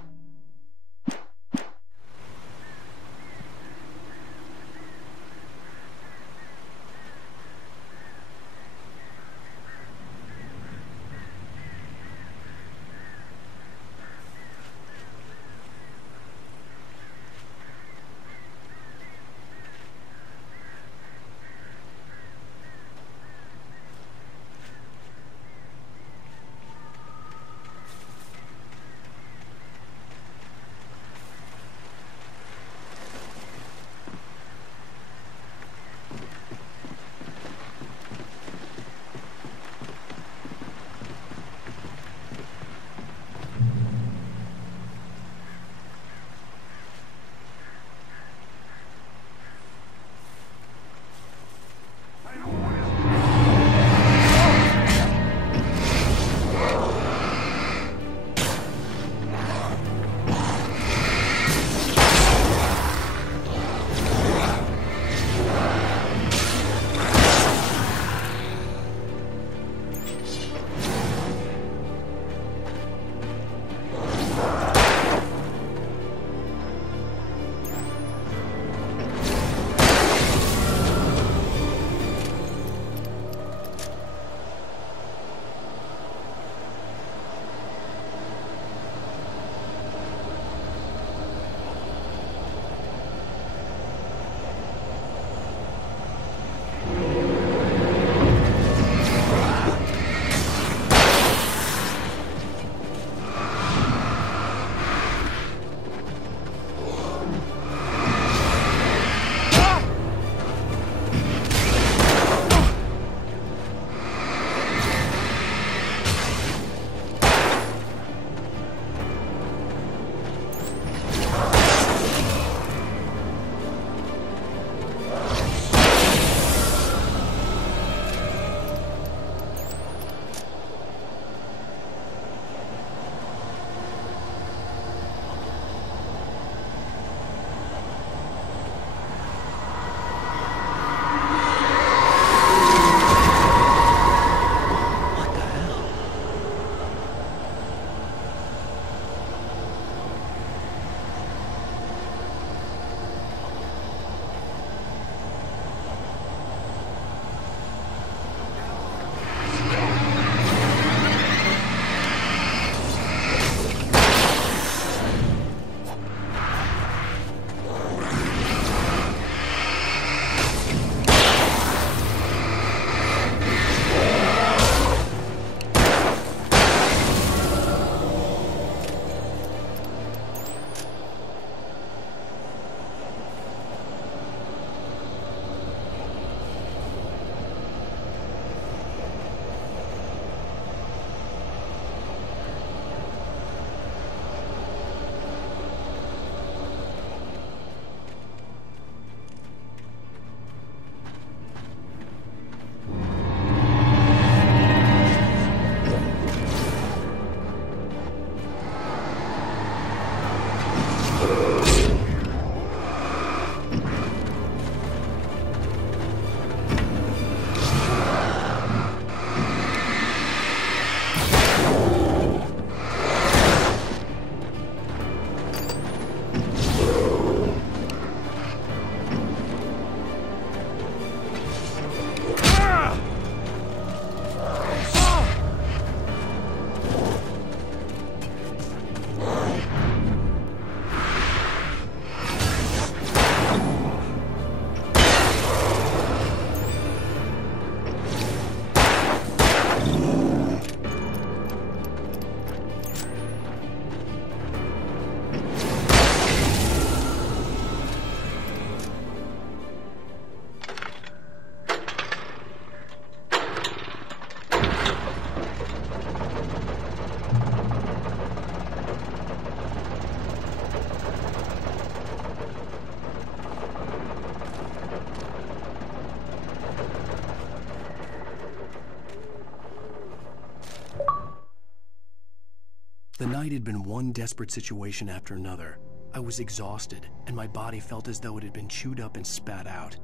night had been one desperate situation after another. I was exhausted, and my body felt as though it had been chewed up and spat out.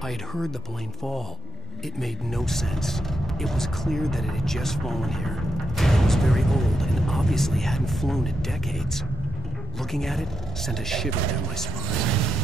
I had heard the plane fall. It made no sense. It was clear that it had just fallen here. It was very old and obviously hadn't flown in decades. Looking at it sent a shiver down my spine.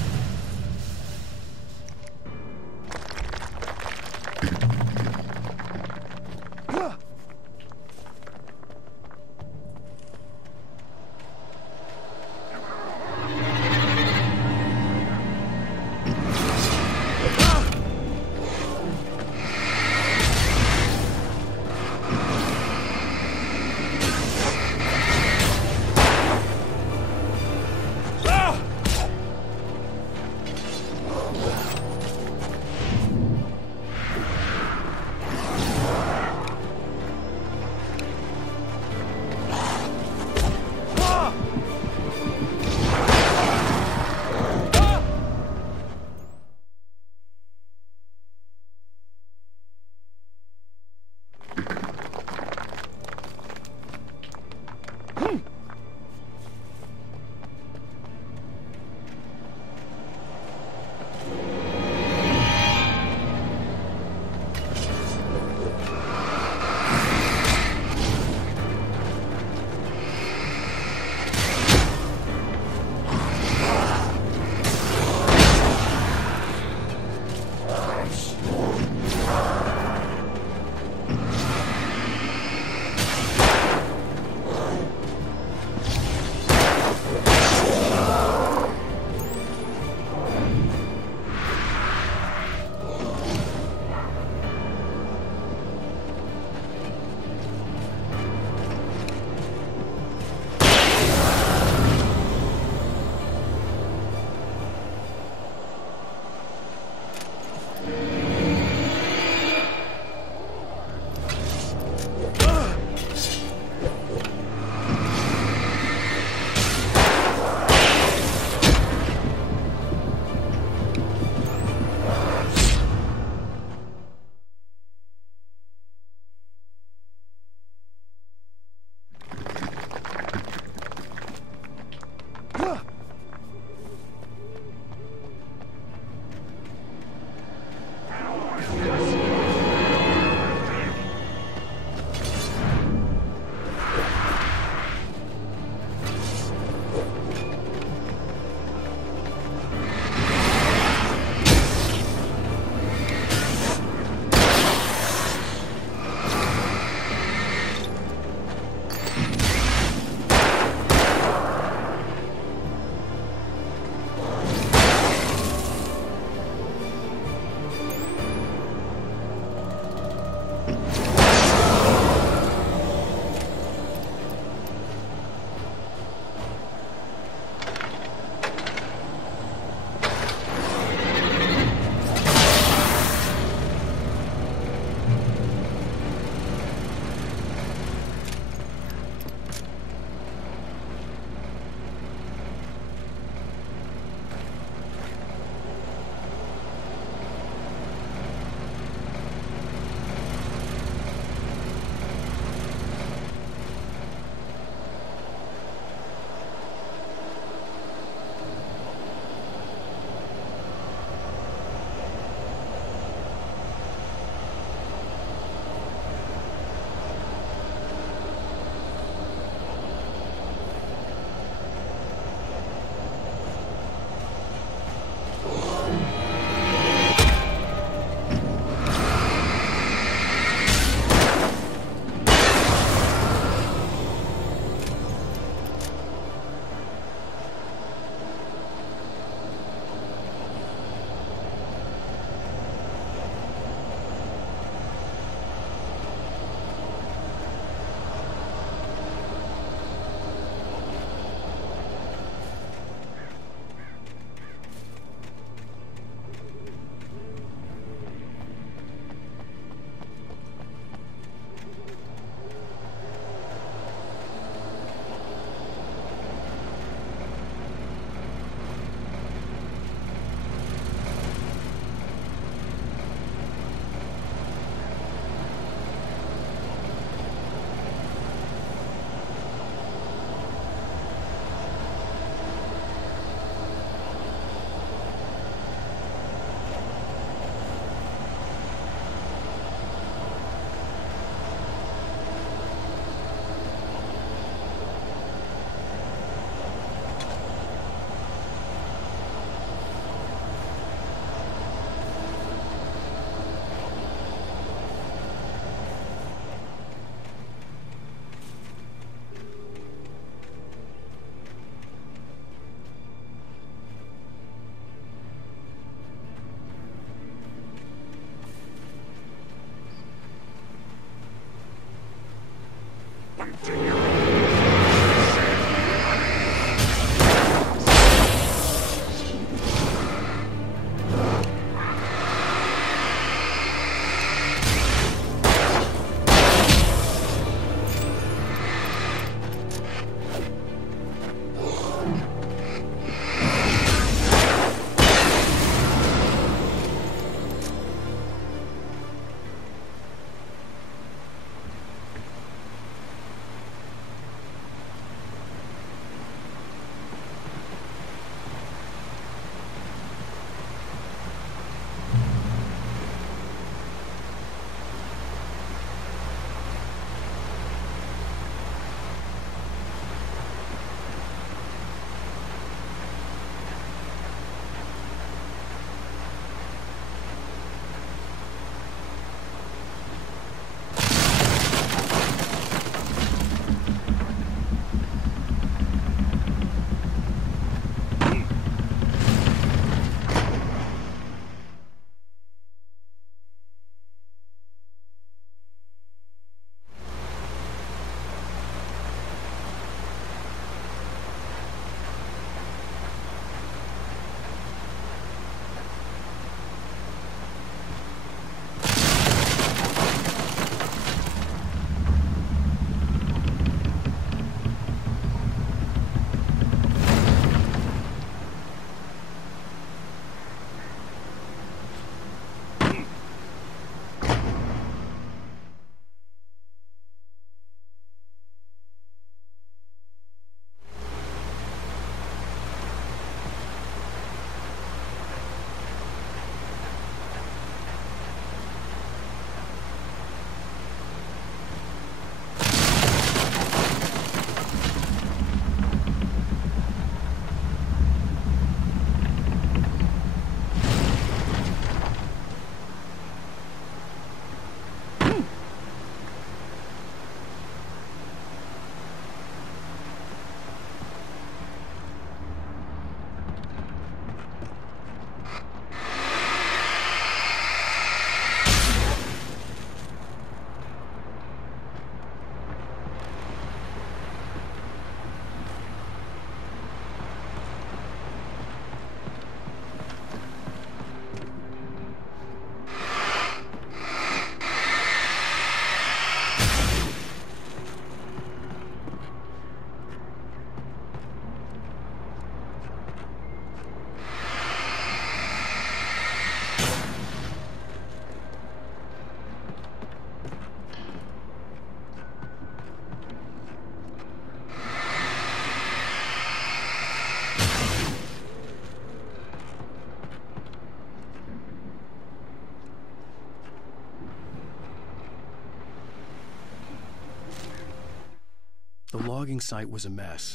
The logging site was a mess.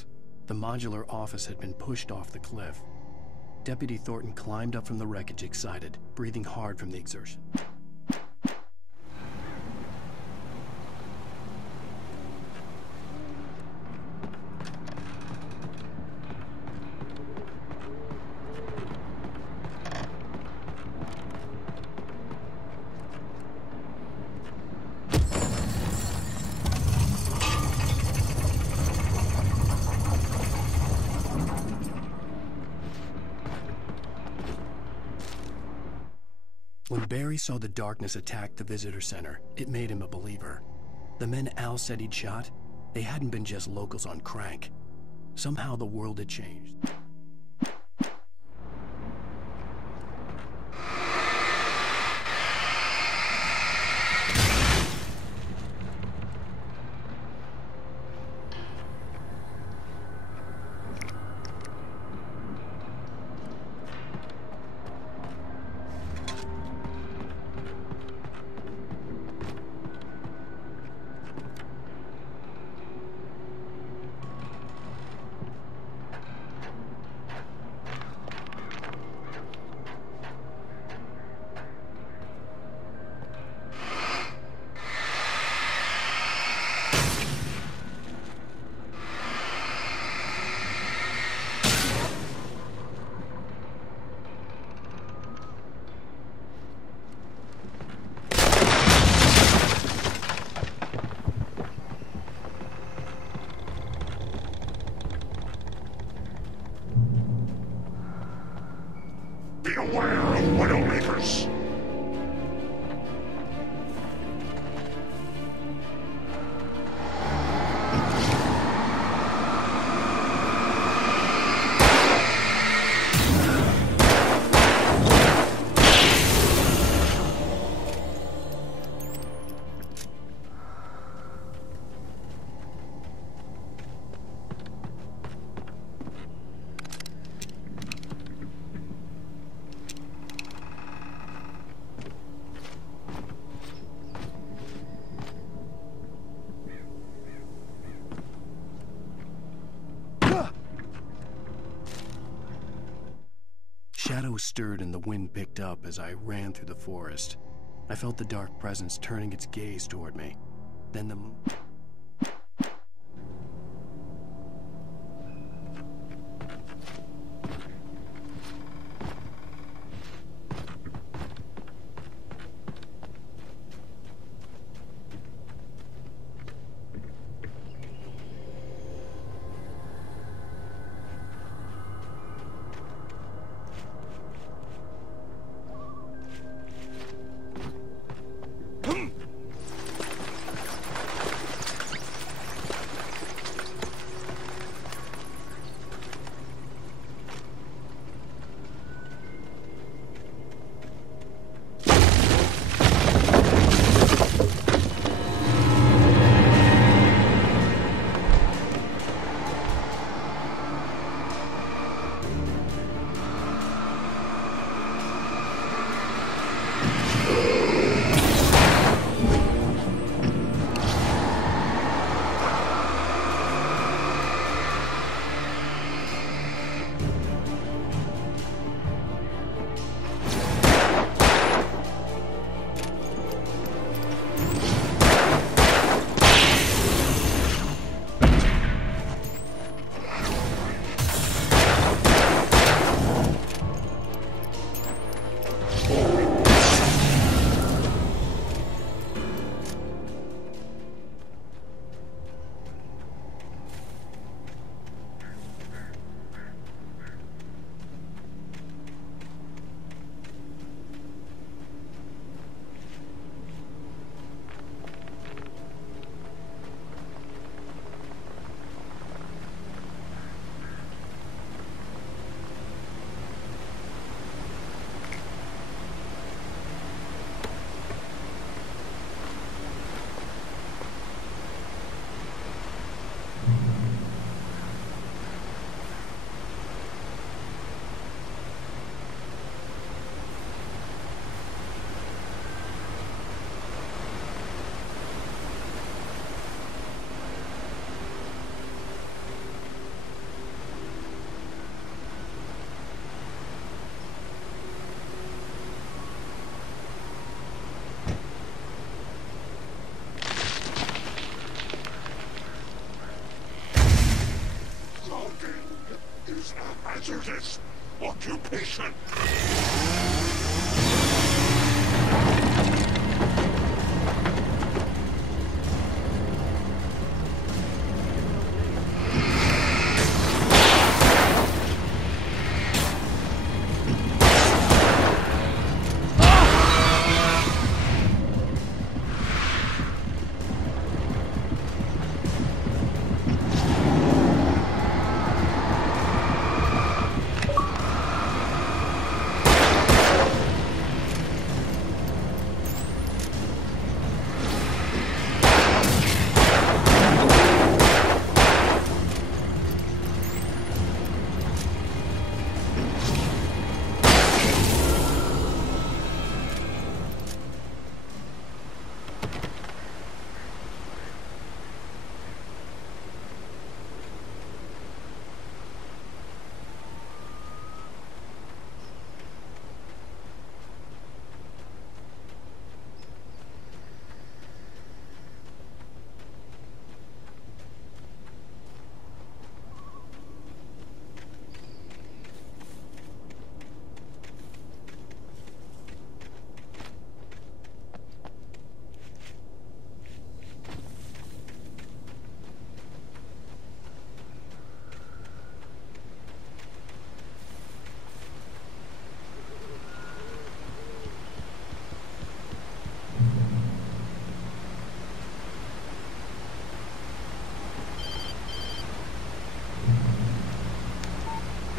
The modular office had been pushed off the cliff. Deputy Thornton climbed up from the wreckage excited, breathing hard from the exertion. When Barry saw the darkness attack the visitor center, it made him a believer. The men Al said he'd shot, they hadn't been just locals on crank. Somehow the world had changed. shadows stirred and the wind picked up as I ran through the forest. I felt the dark presence turning its gaze toward me. Then the moon... hazardous occupation.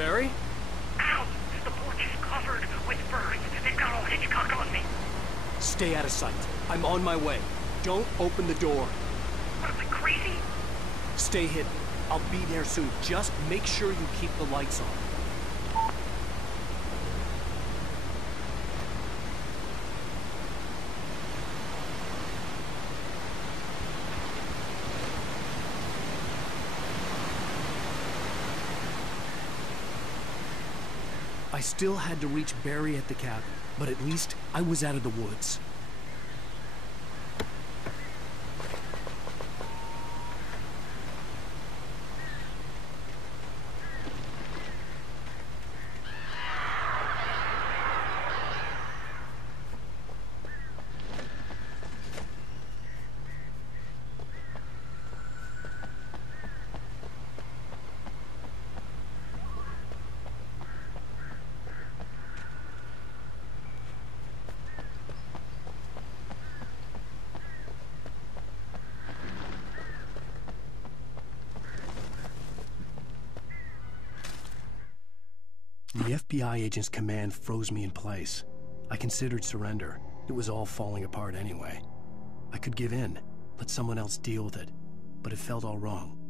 Barry? Ow! The porch is covered with birds. They've got all Hitchcock on me. Stay out of sight. I'm on my way. Don't open the door. What, am I crazy? Stay hidden. I'll be there soon. Just make sure you keep the lights on. I I still had to reach Barry at the cabin, but at least I was out of the woods. The FBI agent's command froze me in place. I considered surrender. It was all falling apart anyway. I could give in, let someone else deal with it, but it felt all wrong.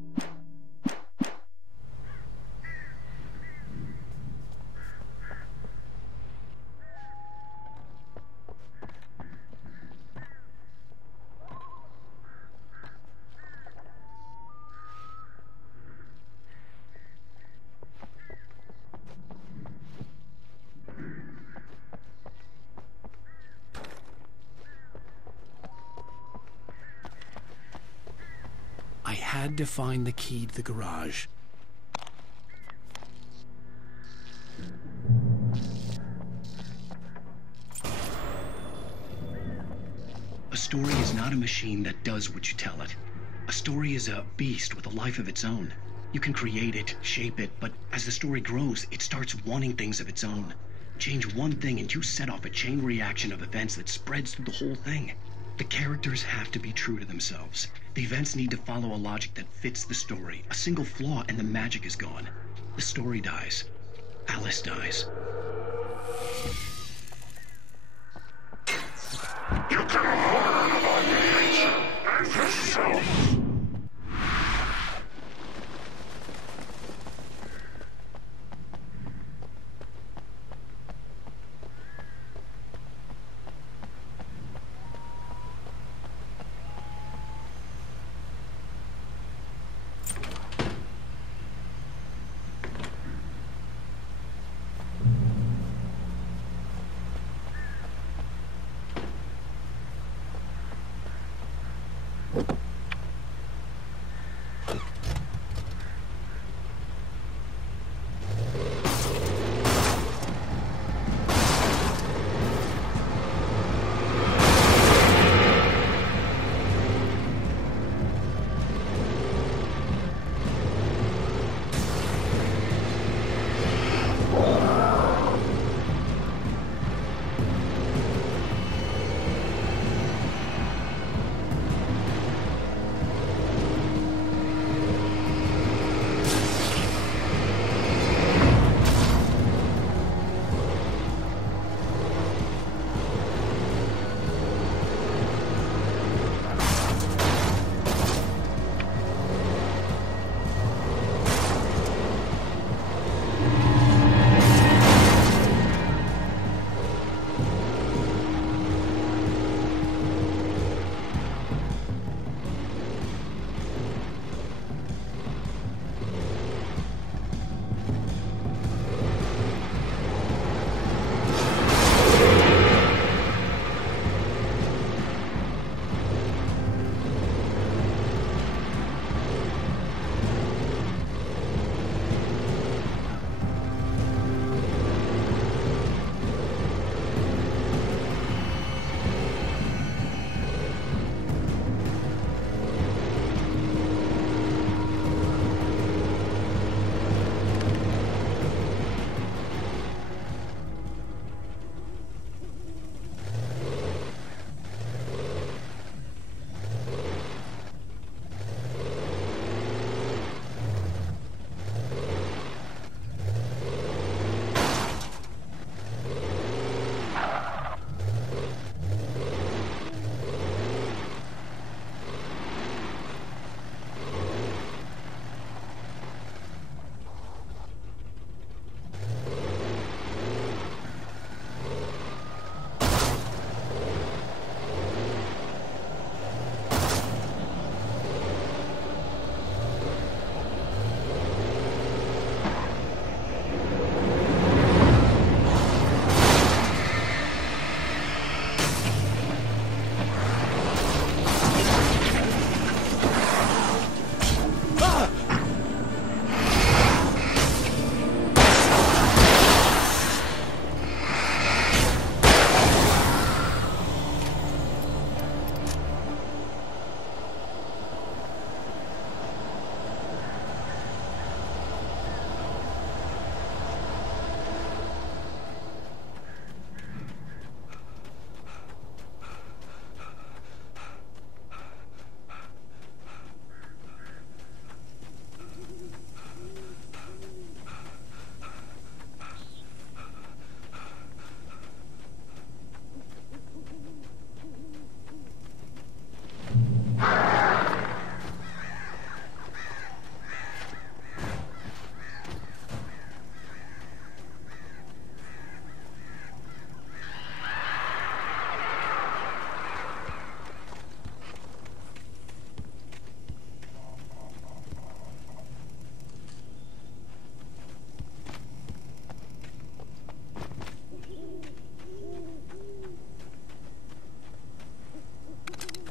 I had to find the key to the garage. A story is not a machine that does what you tell it. A story is a beast with a life of its own. You can create it, shape it, but as the story grows, it starts wanting things of its own. Change one thing and you set off a chain reaction of events that spreads through the whole thing. The characters have to be true to themselves. The events need to follow a logic that fits the story. A single flaw and the magic is gone. The story dies. Alice dies. You can learn about nature and yourself.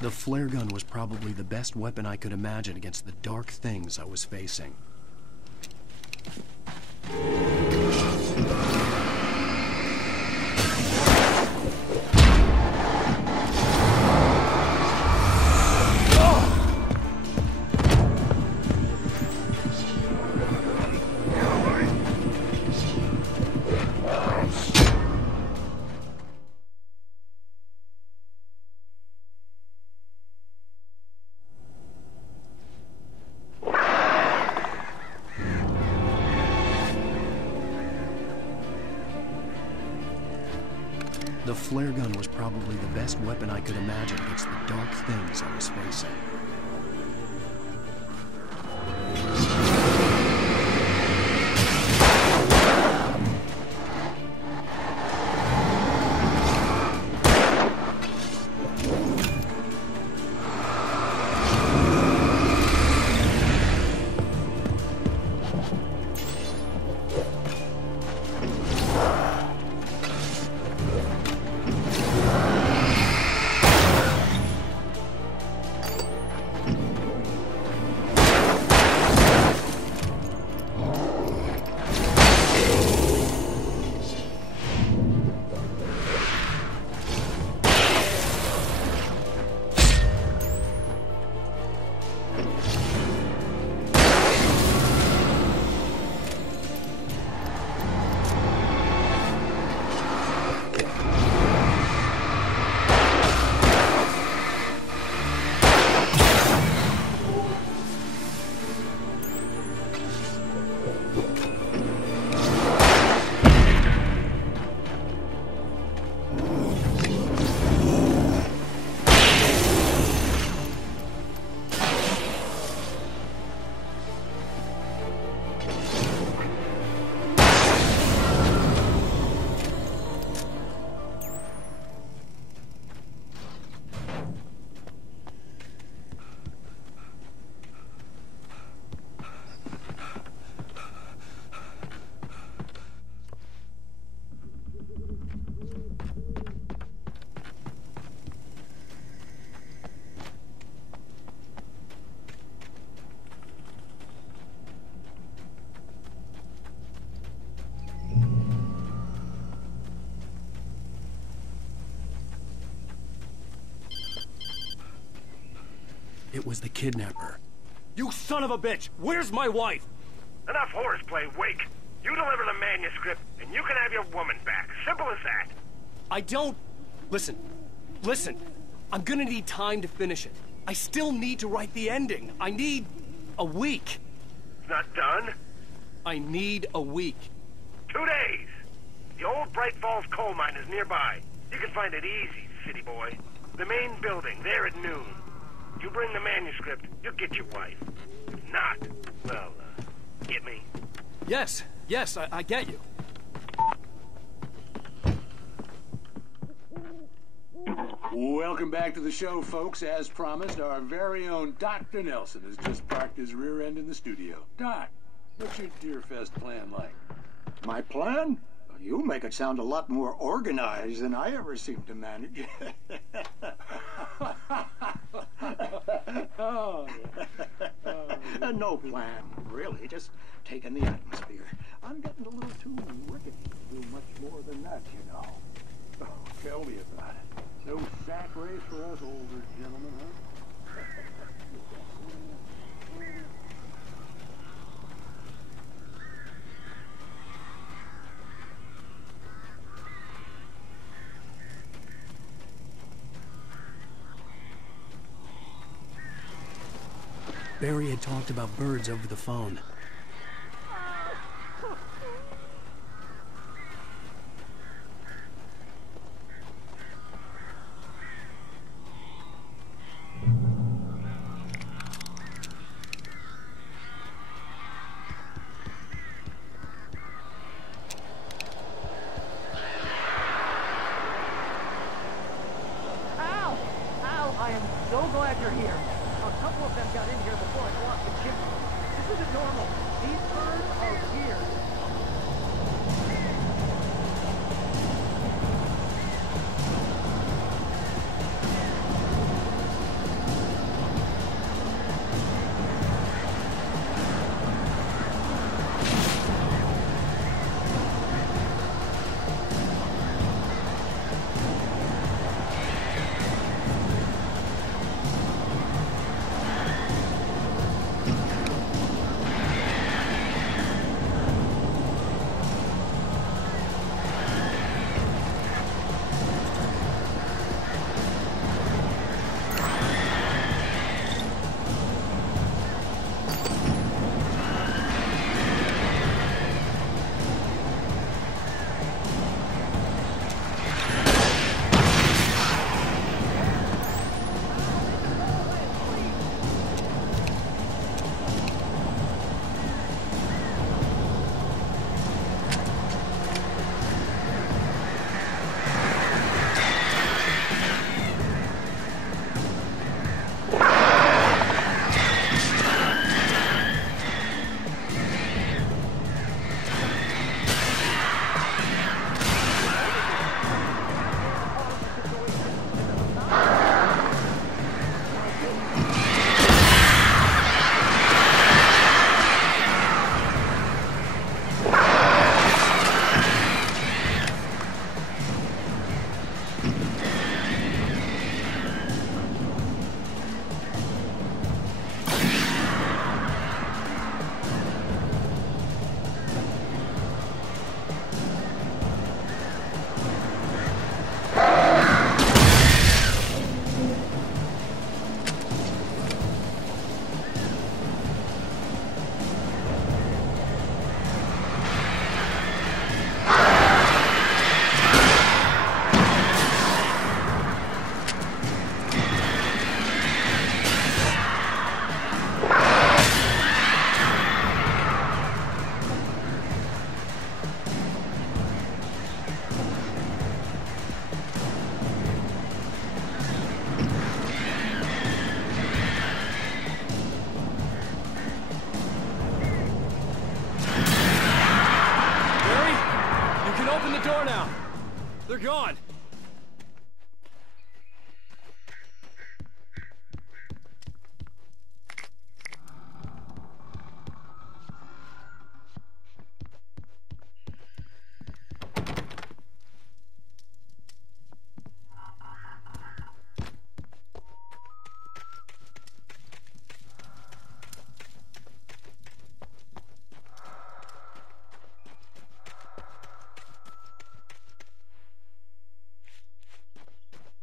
The flare gun was probably the best weapon I could imagine against the dark things I was facing. The flare gun was probably the best weapon I could imagine against the dark things I was facing. It was the kidnapper. You son of a bitch! Where's my wife? Enough horseplay, Wake. You deliver the manuscript, and you can have your woman back. Simple as that. I don't... Listen. I'm gonna need time to finish it. I still need to write the ending. I need a week. It's not done? I need a week. 2 days. The old Bright Falls coal mine is nearby. You can find it easy, city boy. The main building, there at noon. You bring the manuscript, you'll get your wife. If not, well, get me? Yes, I get you. Welcome back to the show, folks. As promised, our very own Dr. Nelson has just parked his rear end in the studio. Doc, what's your Deer Fest plan like? My plan? You make it sound a lot more organized than I ever seem to manage. No plan, really. Just taking the atmosphere. I'm getting a little too rickety to do much more than that, you know. Oh, tell me about it. No sack race for us older gentlemen, huh? Barry had talked about birds over the phone. I am so glad you're here. A couple of them got in here before I blocked the chimney. This isn't normal. door now. They're gone.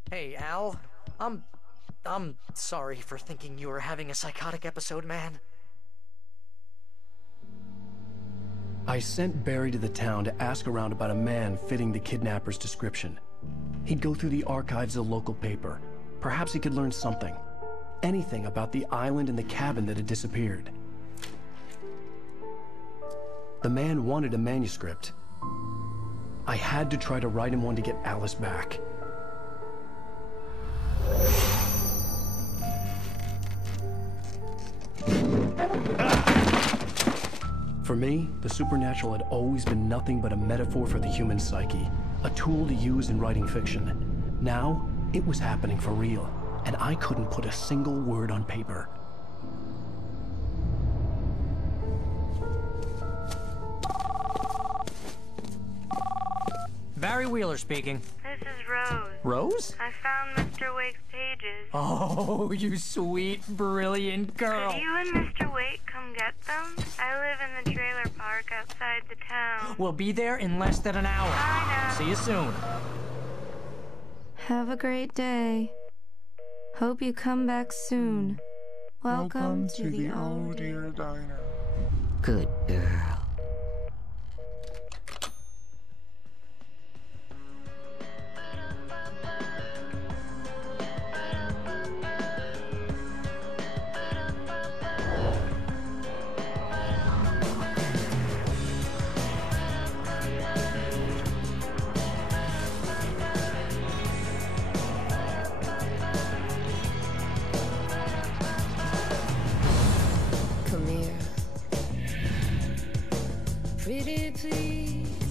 Hey, Al. I'm sorry for thinking you were having a psychotic episode, man. I sent Barry to the town to ask around about a man fitting the kidnapper's description. He'd go through the archives of the local paper. Perhaps he could learn something. Anything about the island and the cabin that had disappeared. The man wanted a manuscript. I had to try to write him one to get Alice back. For me, the supernatural had always been nothing but a metaphor for the human psyche, a tool to use in writing fiction. Now, it was happening for real, and I couldn't put a single word on paper. Barry Wheeler speaking. This is Rose. Rose? I found Mr. Wake's pages. Oh, you sweet, brilliant girl. Could you and Mr. Wake come get them? I live in the trailer park outside the town. We'll be there in less than an hour. Bye now. See you soon. Have a great day. Hope you come back soon. Welcome to the Oh Dear Diner. Good girl. Come here. Pretty please.